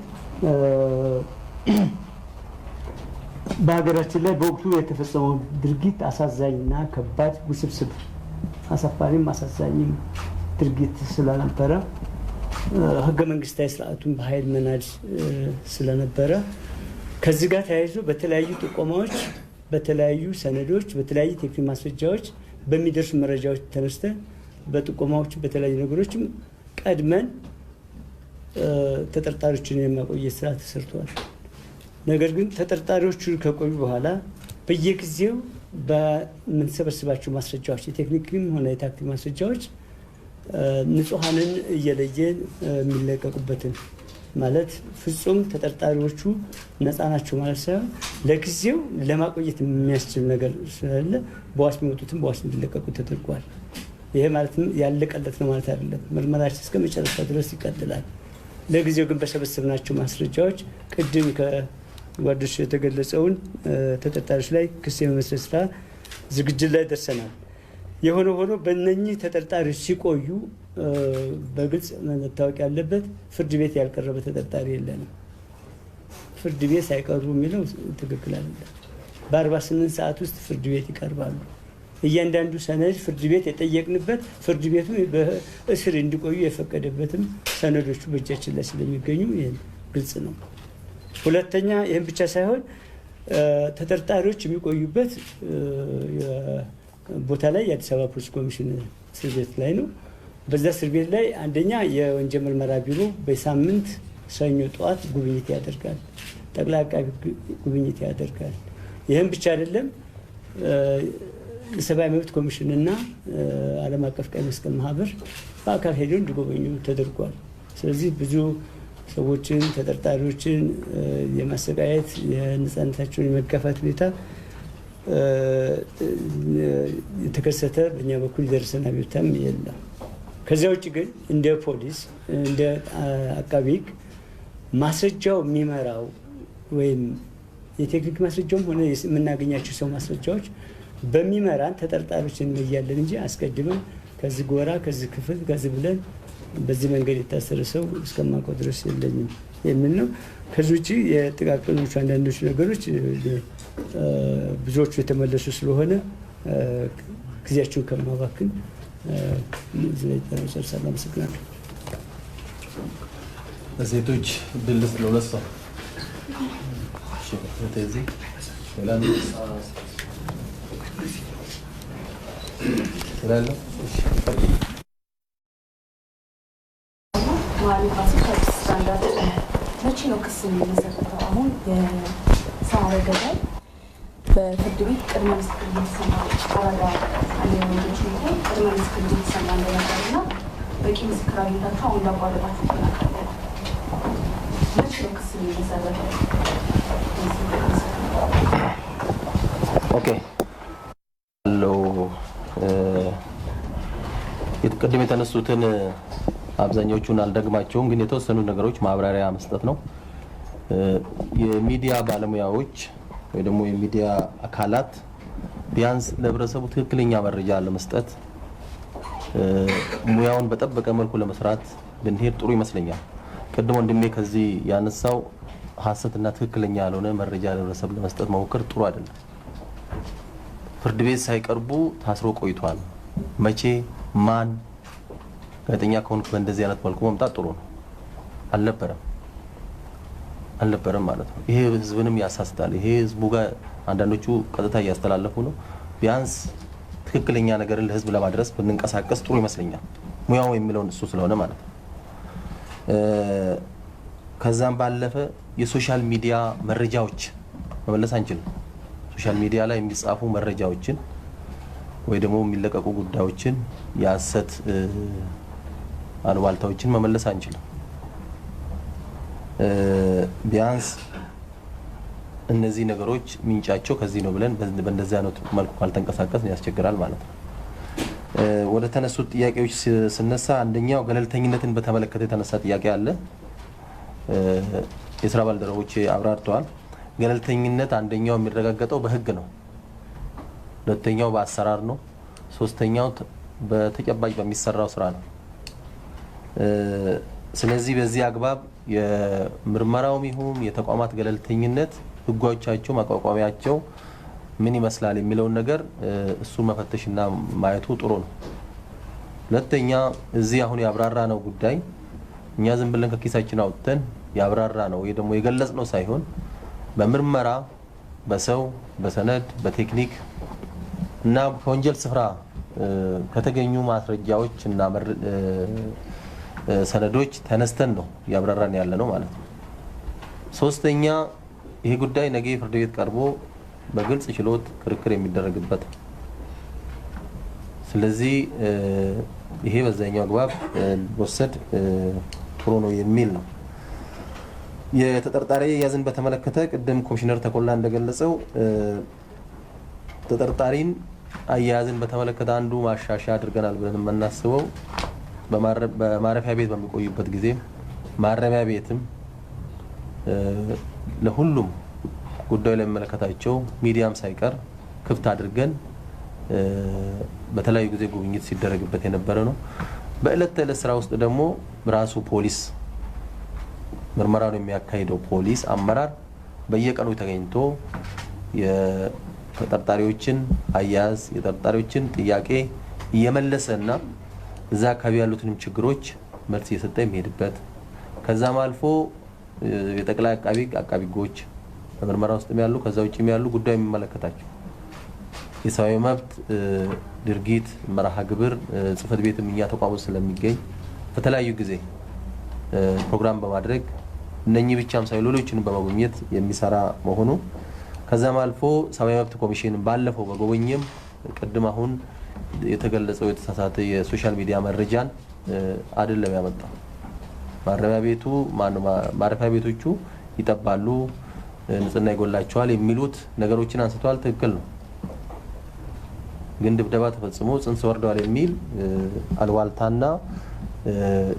በሀገራችን ላይ በወቅቱ የተፈጸመው ድርጊት አሳዛኝና ከባድ ውስብስብ አሳፋሪም አሳዛኝም ድርጊት ስለነበረ ህገ መንግስታዊ ስርዓቱን በኃይል መናድ ስለነበረ ከዚህ ጋር ተያይዞ በተለያዩ ጥቆማዎች፣ በተለያዩ ሰነዶች፣ በተለያዩ ቴክኒክ ማስረጃዎች በሚደርሱ መረጃዎች ተነስተን በጥቆማዎች በተለያዩ ነገሮችም ቀድመን ተጠርጣሪዎችን የማቆየት ስራ ተሰርቷል። ነገር ግን ተጠርጣሪዎቹ ከቆዩ በኋላ በየጊዜው በምንሰበስባቸው ማስረጃዎች የቴክኒክም ሆነ የታክቲክ ማስረጃዎች ንጹሐንን እየለየን የሚለቀቁበትን ማለት ፍጹም ተጠርጣሪዎቹ ነፃ ናቸው ማለት ሳይሆን ለጊዜው ለማቆየት የሚያስችል ነገር ስለሌለ በዋስ የሚወጡትን በዋስ እንዲለቀቁ ተደርጓል። ይሄ ማለትም ያለቀለት ነው ማለት አይደለም። ምርመራችን እስከ መጨረሻ ድረስ ይቀጥላል። ለጊዜው ግን በሰበሰብናቸው ማስረጃዎች ቅድም ከጓዶች የተገለጸውን ተጠርጣሪዎች ላይ ክስ የመመስረት ስራ ዝግጅት ላይ ደርሰናል። የሆነ ሆኖ በእነኚህ ተጠርጣሪዎች ሲቆዩ በግልጽ መታወቅ ያለበት ፍርድ ቤት ያልቀረበ ተጠርጣሪ የለንም። ፍርድ ቤት ሳይቀርቡ የሚለው ትክክል አይደለም። በ48 ሰዓት ውስጥ ፍርድ ቤት ይቀርባሉ። እያንዳንዱ ሰነድ ፍርድ ቤት የጠየቅንበት ፍርድ ቤቱ በእስር እንዲቆዩ የፈቀደበትም ሰነዶቹ በእጃችን ላይ ስለሚገኙ ይህን ግልጽ ነው። ሁለተኛ ይህን ብቻ ሳይሆን ተጠርጣሪዎች የሚቆዩበት ቦታ ላይ የአዲስ አበባ ፖሊስ ኮሚሽን እስር ቤት ላይ ነው። በዛ እስር ቤት ላይ አንደኛ የወንጀል ምርመራ ቢሮ በሳምንት ሰኞ ጠዋት ጉብኝት ያደርጋል። ጠቅላይ አቃቢ ጉብኝት ያደርጋል። ይህም ብቻ አይደለም። የሰብአዊ መብት ኮሚሽንና ዓለም አቀፍ ቀይ መስቀል ማህበር በአካል ሄደው እንዲጎበኙ ተደርጓል። ስለዚህ ብዙ ሰዎችን ተጠርጣሪዎችን የማሰቃየት የነፃነታቸውን የመጋፋት ሁኔታ የተከሰተ በእኛ በኩል የደረሰን አቤቱታም የለም። ከዚያ ውጭ ግን እንደ ፖሊስ እንደ አቃቤ ሕግ ማስረጃው የሚመራው ወይም የቴክኒክ ማስረጃውም ሆነ የምናገኛቸው ሰው ማስረጃዎች በሚመራን ተጠርጣሪዎች እንለያለን እንጂ አስቀድመን ከዚህ ጎራ ከዚህ ክፍል ከዚህ ብለን በዚህ መንገድ የታሰረ ሰው እስከማውቀው ድረስ የለኝም የሚል ነው። ከዚህ ውጭ የጥቃቅኖቹ አንዳንዶቹ ነገሮች ብዙዎቹ የተመለሱ ስለሆነ ጊዜያቸውን ከማባክን እዚህ ላይ ጨርሳለሁ። አመሰግናለሁ። ለሴቶች ድል ለሁለት ሰው እዚህ መቼ ነው ክስ የሚመሰረተው? አሁን የሰማረ ገዳይ በፍርድ ቤት ቅድመ ምስክር እየተሰማ አራዳ አንደኞች ሚሆን ቅድመ ምስክር እየተሰማ እንደነበርና በቂ ምስክር አግኝታቸው አሁን ላቋረጣችሁ ተናቀለ። መቼ ነው ክስ የሚመሰረተው? ኦኬ አለው ቅድም የተነሱትን አብዛኞቹን አልደግማቸውም፣ ግን የተወሰኑ ነገሮች ማብራሪያ መስጠት ነው። የሚዲያ ባለሙያዎች ወይ ደግሞ የሚዲያ አካላት ቢያንስ ለህብረተሰቡ ትክክለኛ መረጃ ለመስጠት ሙያውን በጠበቀ መልኩ ለመስራት ብንሄድ ጥሩ ይመስለኛል። ቅድም ወንድሜ ከዚህ ያነሳው ሀሰትና ትክክለኛ ያልሆነ መረጃ ለህብረተሰቡ ለመስጠት መሞከር ጥሩ አይደለም። ፍርድ ቤት ሳይቀርቡ ታስሮ ቆይቷል። መቼ ማን ጋዜጠኛ ከሆንክ በእንደዚህ አይነት መልኩ መምጣት ጥሩ ነው አልነበረም ማለት ነው። ይሄ ህዝብንም ያሳስታል። ይሄ ህዝቡ ጋር አንዳንዶቹ ቀጥታ እያስተላለፉ ነው። ቢያንስ ትክክለኛ ነገርን ለህዝብ ለማድረስ ብንንቀሳቀስ ጥሩ ይመስለኛል። ሙያው የሚለውን እሱ ስለሆነ ማለት ነው። ከዛም ባለፈ የሶሻል ሚዲያ መረጃዎች መመለስ አንችልም። ሶሻል ሚዲያ ላይ የሚጻፉ መረጃዎችን ወይ ደግሞ የሚለቀቁ ጉዳዮችን የሐሰት አሉባልታዎችን መመለስ አንችልም። ቢያንስ እነዚህ ነገሮች ምንጫቸው ከዚህ ነው ብለን በእንደዚህ አይነት መልኩ ካልተንቀሳቀስን ያስቸግራል ማለት ነው። ወደ ተነሱት ጥያቄዎች ስነሳ አንደኛው ገለልተኝነትን በተመለከተ የተነሳ ጥያቄ አለ። የስራ ባልደረቦች አብራርተዋል። ገለልተኝነት አንደኛው የሚረጋገጠው በህግ ነው። ሁለተኛው በአሰራር ነው። ሶስተኛው በተጨባጭ በሚሰራው ስራ ነው። ስለዚህ በዚህ አግባብ የምርመራውም ይሁን የተቋማት ገለልተኝነት ህጎቻቸው ማቋቋሚያቸው ምን ይመስላል የሚለውን ነገር እሱን መፈተሽና ማየቱ ጥሩ ነው። ሁለተኛ እዚህ አሁን ያብራራ ነው ጉዳይ እኛ ዝም ብለን ከኪሳችን አውጥተን ያብራራ ነው ወይ ደግሞ የገለጽ ነው ሳይሆን በምርመራ በሰው በሰነድ በቴክኒክ እና ከወንጀል ስፍራ ከተገኙ ማስረጃዎች እና ሰነዶች ተነስተን ነው ያብራራን ያለ ነው ማለት ነው። ሶስተኛ ይሄ ጉዳይ ነገ ፍርድ ቤት ቀርቦ በግልጽ ችሎት ክርክር የሚደረግበት። ስለዚህ ይሄ በዛኛው አግባብ ወሰድ ጥሩ ነው የሚል ነው። የተጠርጣሪ አያያዝን በተመለከተ ቅድም ኮሚሽነር ተኮላ እንደገለጸው ተጠርጣሪን አያያዝን በተመለከተ አንዱ ማሻሻያ አድርገናል ብለን የምናስበው በማረፊያ ቤት በሚቆዩበት ጊዜ ማረሚያ ቤትም ለሁሉም ጉዳዩ ለሚመለከታቸው ሚዲያም ሳይቀር ክፍት አድርገን በተለያዩ ጊዜ ጉብኝት ሲደረግበት የነበረ ነው። በእለት ተእለት ስራ ውስጥ ደግሞ ራሱ ፖሊስ ምርመራውን የሚያካሂደው ፖሊስ አመራር በየቀኑ ተገኝቶ የተጠርጣሪዎችን አያያዝ የተጠርጣሪዎችን ጥያቄ እየመለሰና እዛ አካባቢ ያሉትንም ችግሮች መልስ እየሰጠ የሚሄድበት ከዛም አልፎ የጠቅላይ አቃቢ ሕጎች በምርመራ ውስጥ ያሉ ከዛ ውጭም ያሉ ጉዳይ የሚመለከታቸው የሰብአዊ መብት ድርጊት መርሃ ግብር ጽህፈት ቤትም እኛ ተቋሙ ስለሚገኝ በተለያዩ ጊዜ ፕሮግራም በማድረግ እነኚህ ብቻም ሳይሆን ሌሎችንም በመጎብኘት የሚሰራ መሆኑ ከዛም አልፎ ሰብአዊ መብት ኮሚሽን ባለፈው በጎበኘም ቅድም አሁን የተገለጸው የተሳሳተ የሶሻል ሚዲያ መረጃን አይደለም ያመጣው። ማረፊያ ቤቶቹ ይጠባሉ፣ ንጽህና ይጎላቸዋል የሚሉት ነገሮችን አንስተዋል። ትክክል ነው። ግን ድብደባ ተፈጽሞ ጽንስ ወርደዋል የሚል አልዋልታና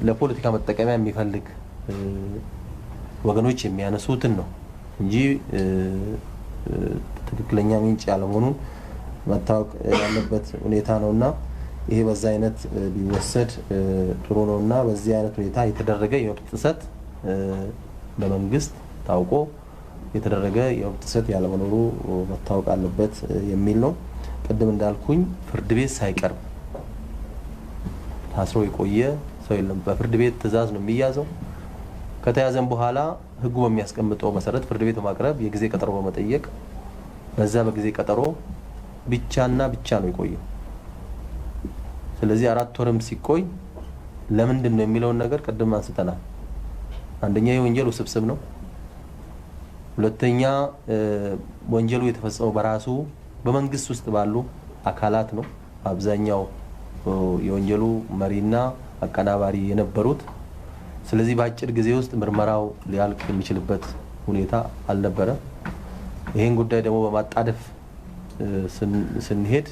ለፖለቲካ መጠቀሚያ የሚፈልግ ወገኖች የሚያነሱትን ነው እንጂ ትክክለኛ ምንጭ ያለመሆኑን መታወቅ ያለበት ሁኔታ ነውና ይሄ በዛ አይነት ቢወሰድ ጥሩ ነውና በዚህ አይነት ሁኔታ የተደረገ የመብት ጥሰት በመንግስት ታውቆ የተደረገ የመብት ጥሰት ያለመኖሩ መታወቅ አለበት የሚል ነው። ቅድም እንዳልኩኝ ፍርድ ቤት ሳይቀርብ ታስሮ የቆየ ሰው የለም። በፍርድ ቤት ትዕዛዝ ነው የሚያዘው። ከተያዘም በኋላ ህጉ በሚያስቀምጠው መሰረት ፍርድ ቤት በማቅረብ የጊዜ ቀጠሮ በመጠየቅ በዛ በጊዜ ቀጠሮ ብቻና ብቻ ነው የቆየው። ስለዚህ 4 ወርም ሲቆይ ለምንድን ነው የሚለውን ነገር ቅድም አንስተናል። አንደኛ የወንጀል ውስብስብ ነው። ሁለተኛ ወንጀሉ የተፈጸመው በራሱ በመንግስት ውስጥ ባሉ አካላት ነው። አብዛኛው የወንጀሉ መሪና አቀናባሪ የነበሩት። ስለዚህ በአጭር ጊዜ ውስጥ ምርመራው ሊያልቅ የሚችልበት ሁኔታ አልነበረ። ይሄን ጉዳይ ደግሞ በማጣደፍ ስንሄድ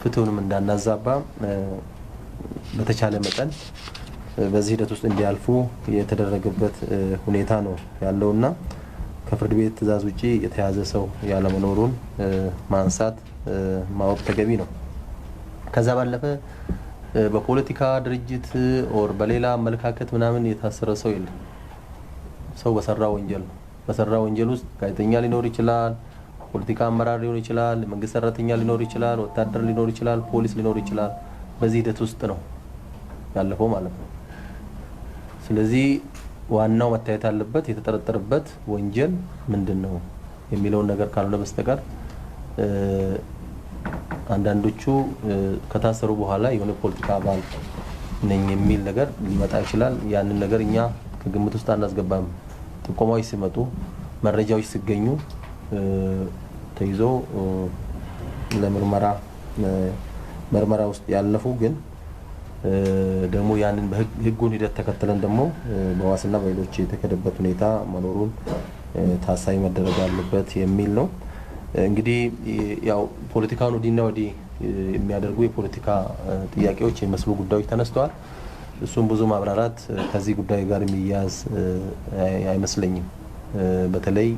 ፍትሁንም እንዳናዛባ በተቻለ መጠን በዚህ ሂደት ውስጥ እንዲያልፉ የተደረገበት ሁኔታ ነው ያለውና ከፍርድ ቤት ትዕዛዝ ውጪ የተያዘ ሰው ያለመኖሩን ማንሳት ማወቅ ተገቢ ነው። ከዛ ባለፈ በፖለቲካ ድርጅት ኦር በሌላ አመለካከት ምናምን የታሰረ ሰው የለም። ሰው በሰራ ወንጀል ውስጥ ጋዜጠኛ ሊኖር ይችላል፣ ፖለቲካ አመራር ሊሆን ይችላል፣ መንግስት ሰራተኛ ሊኖር ይችላል፣ ወታደር ሊኖር ይችላል፣ ፖሊስ ሊኖር ይችላል። በዚህ ሂደት ውስጥ ነው ያለፈው ማለት ነው። ስለዚህ ዋናው መታየት ያለበት የተጠረጠረበት ወንጀል ምንድነው የሚለውን ነገር ካልሆነ በስተቀር አንዳንዶቹ ከታሰሩ በኋላ የሆነ ፖለቲካ አባል ነኝ የሚል ነገር ሊመጣ ይችላል። ያንን ነገር እኛ ከግምት ውስጥ አናስገባም። ጥቆማዎች ሲመጡ መረጃዎች ሲገኙ ተይዞ ለምርመራ ውስጥ ያለፉ ግን ደግሞ ያንን በህጉን ሂደት ተከትለን ደግሞ በዋስና በሌሎች የተከደበት ሁኔታ መኖሩን ታሳቢ መደረግ አለበት የሚል ነው። እንግዲህ ያው ፖለቲካውን ወዲና ወዲህ የሚያደርጉ የፖለቲካ ጥያቄዎች የሚመስሉ ጉዳዮች ተነስተዋል። እሱም ብዙ ማብራራት ከዚህ ጉዳይ ጋር የሚያያዝ አይመስለኝም። በተለይ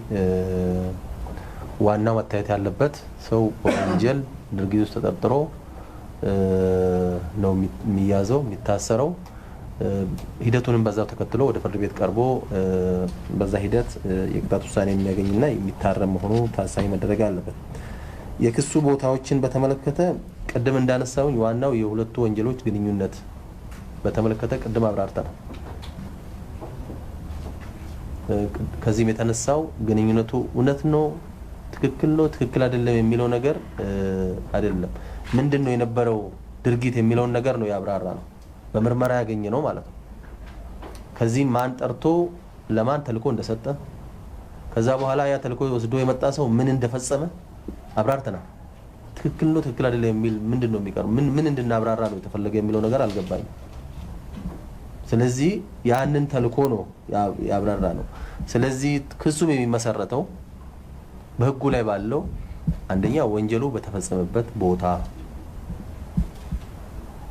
ዋናው መታየት ያለበት ሰው በወንጀል ድርጊት ውስጥ ተጠርጥሮ ነው የሚያዘው የሚታሰረው። ሂደቱንም በዛው ተከትሎ ወደ ፍርድ ቤት ቀርቦ በዛ ሂደት የቅጣት ውሳኔ የሚያገኝና የሚታረም መሆኑ ታሳቢ መደረግ አለበት። የክሱ ቦታዎችን በተመለከተ ቅድም እንዳነሳውኝ ዋናው የሁለቱ ወንጀሎች ግንኙነት በተመለከተ ቅድም አብራርተናል። ከዚህም የተነሳው ግንኙነቱ እውነት ነው፣ ትክክል ነው፣ ትክክል አይደለም የሚለው ነገር አይደለም። ምንድነው የነበረው ድርጊት የሚለውን ነገር ነው ያብራራ ነው በምርመራ ያገኘ ነው ማለት ነው። ከዚህ ማን ጠርቶ ለማን ተልኮ እንደሰጠ ከዛ በኋላ ያ ተልኮ ወስዶ የመጣ ሰው ምን እንደፈጸመ አብራርተናል። ትክክል ነው ትክክል አይደለም የሚል ምንድነው የሚቀር ምን እንድናብራራ ነው የተፈለገ የሚለው ነገር አልገባኝም። ስለዚህ ያንን ተልኮ ነው ያብራራ ነው። ስለዚህ ክሱም የሚመሰረተው በህጉ ላይ ባለው አንደኛ ወንጀሉ በተፈጸመበት ቦታ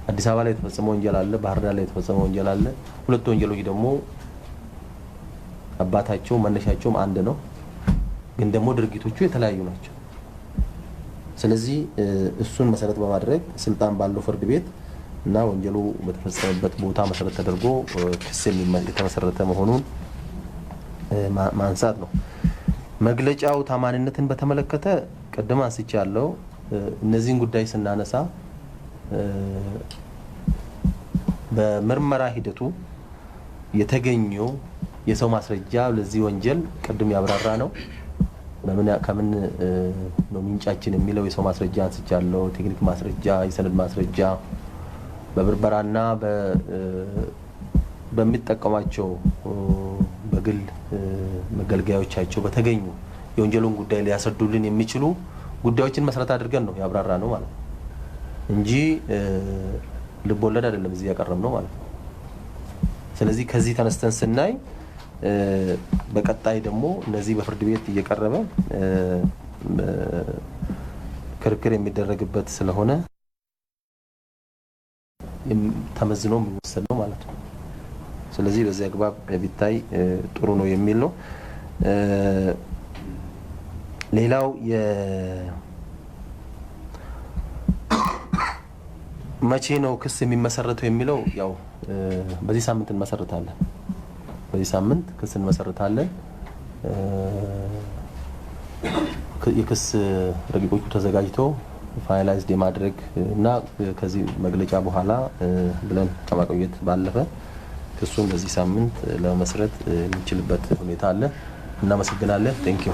አዲስ አበባ ላይ የተፈጸመ ወንጀል አለ፣ ባህር ዳር ላይ የተፈጸመ ወንጀል አለ። ሁለት ወንጀሎች ደግሞ አባታቸው መነሻቸውም አንድ ነው፣ ግን ደግሞ ድርጊቶቹ የተለያዩ ናቸው። ስለዚህ እሱን መሰረት በማድረግ ስልጣን ባለው ፍርድ ቤት እና ወንጀሉ በተፈጸመበት ቦታ መሰረት ተደርጎ ክስ የተመሰረተ መሆኑን ማንሳት ነው። መግለጫው ታማኝነትን በተመለከተ ቀደም አንስቻለሁ። እነዚህን ጉዳይ ስናነሳ በምርመራ ሂደቱ የተገኘው የሰው ማስረጃ ለዚህ ወንጀል ቅድም ያብራራ ነው። ከምን ነው ምንጫችን የሚለው የሰው ማስረጃ አንስቻለሁ። ቴክኒክ ማስረጃ፣ የሰነድ ማስረጃ በብርበራና በሚጠቀማቸው በግል መገልገያዎቻቸው በተገኙ የወንጀሉን ጉዳይ ሊያስረዱልን የሚችሉ ጉዳዮችን መሰረት አድርገን ነው ያብራራ ነው ማለት ነው እንጂ ልቦለድ አይደለም እዚህ ያቀረብ ነው ማለት ነው። ስለዚህ ከዚህ ተነስተን ስናይ በቀጣይ ደግሞ እነዚህ በፍርድ ቤት እየቀረበ ክርክር የሚደረግበት ስለሆነ ተመዝኖ የሚወሰድ ነው ማለት ነው። ስለዚህ በዚህ አግባብ ቢታይ ጥሩ ነው የሚል ነው። ሌላው መቼ ነው ክስ የሚመሰረተው የሚለው ያው በዚህ ሳምንት እንመሰርታለን። በዚህ ሳምንት ክስ እንመሰርታለን። የክስ ረቂቆቹ ተዘጋጅቶ ፋይናላይዝድ የማድረግ እና ከዚህ መግለጫ በኋላ ብለን ከማቆየት ባለፈ ክሱን በዚህ ሳምንት ለመስረት የሚችልበት ሁኔታ አለ። እናመሰግናለን። ቴንክ ዩ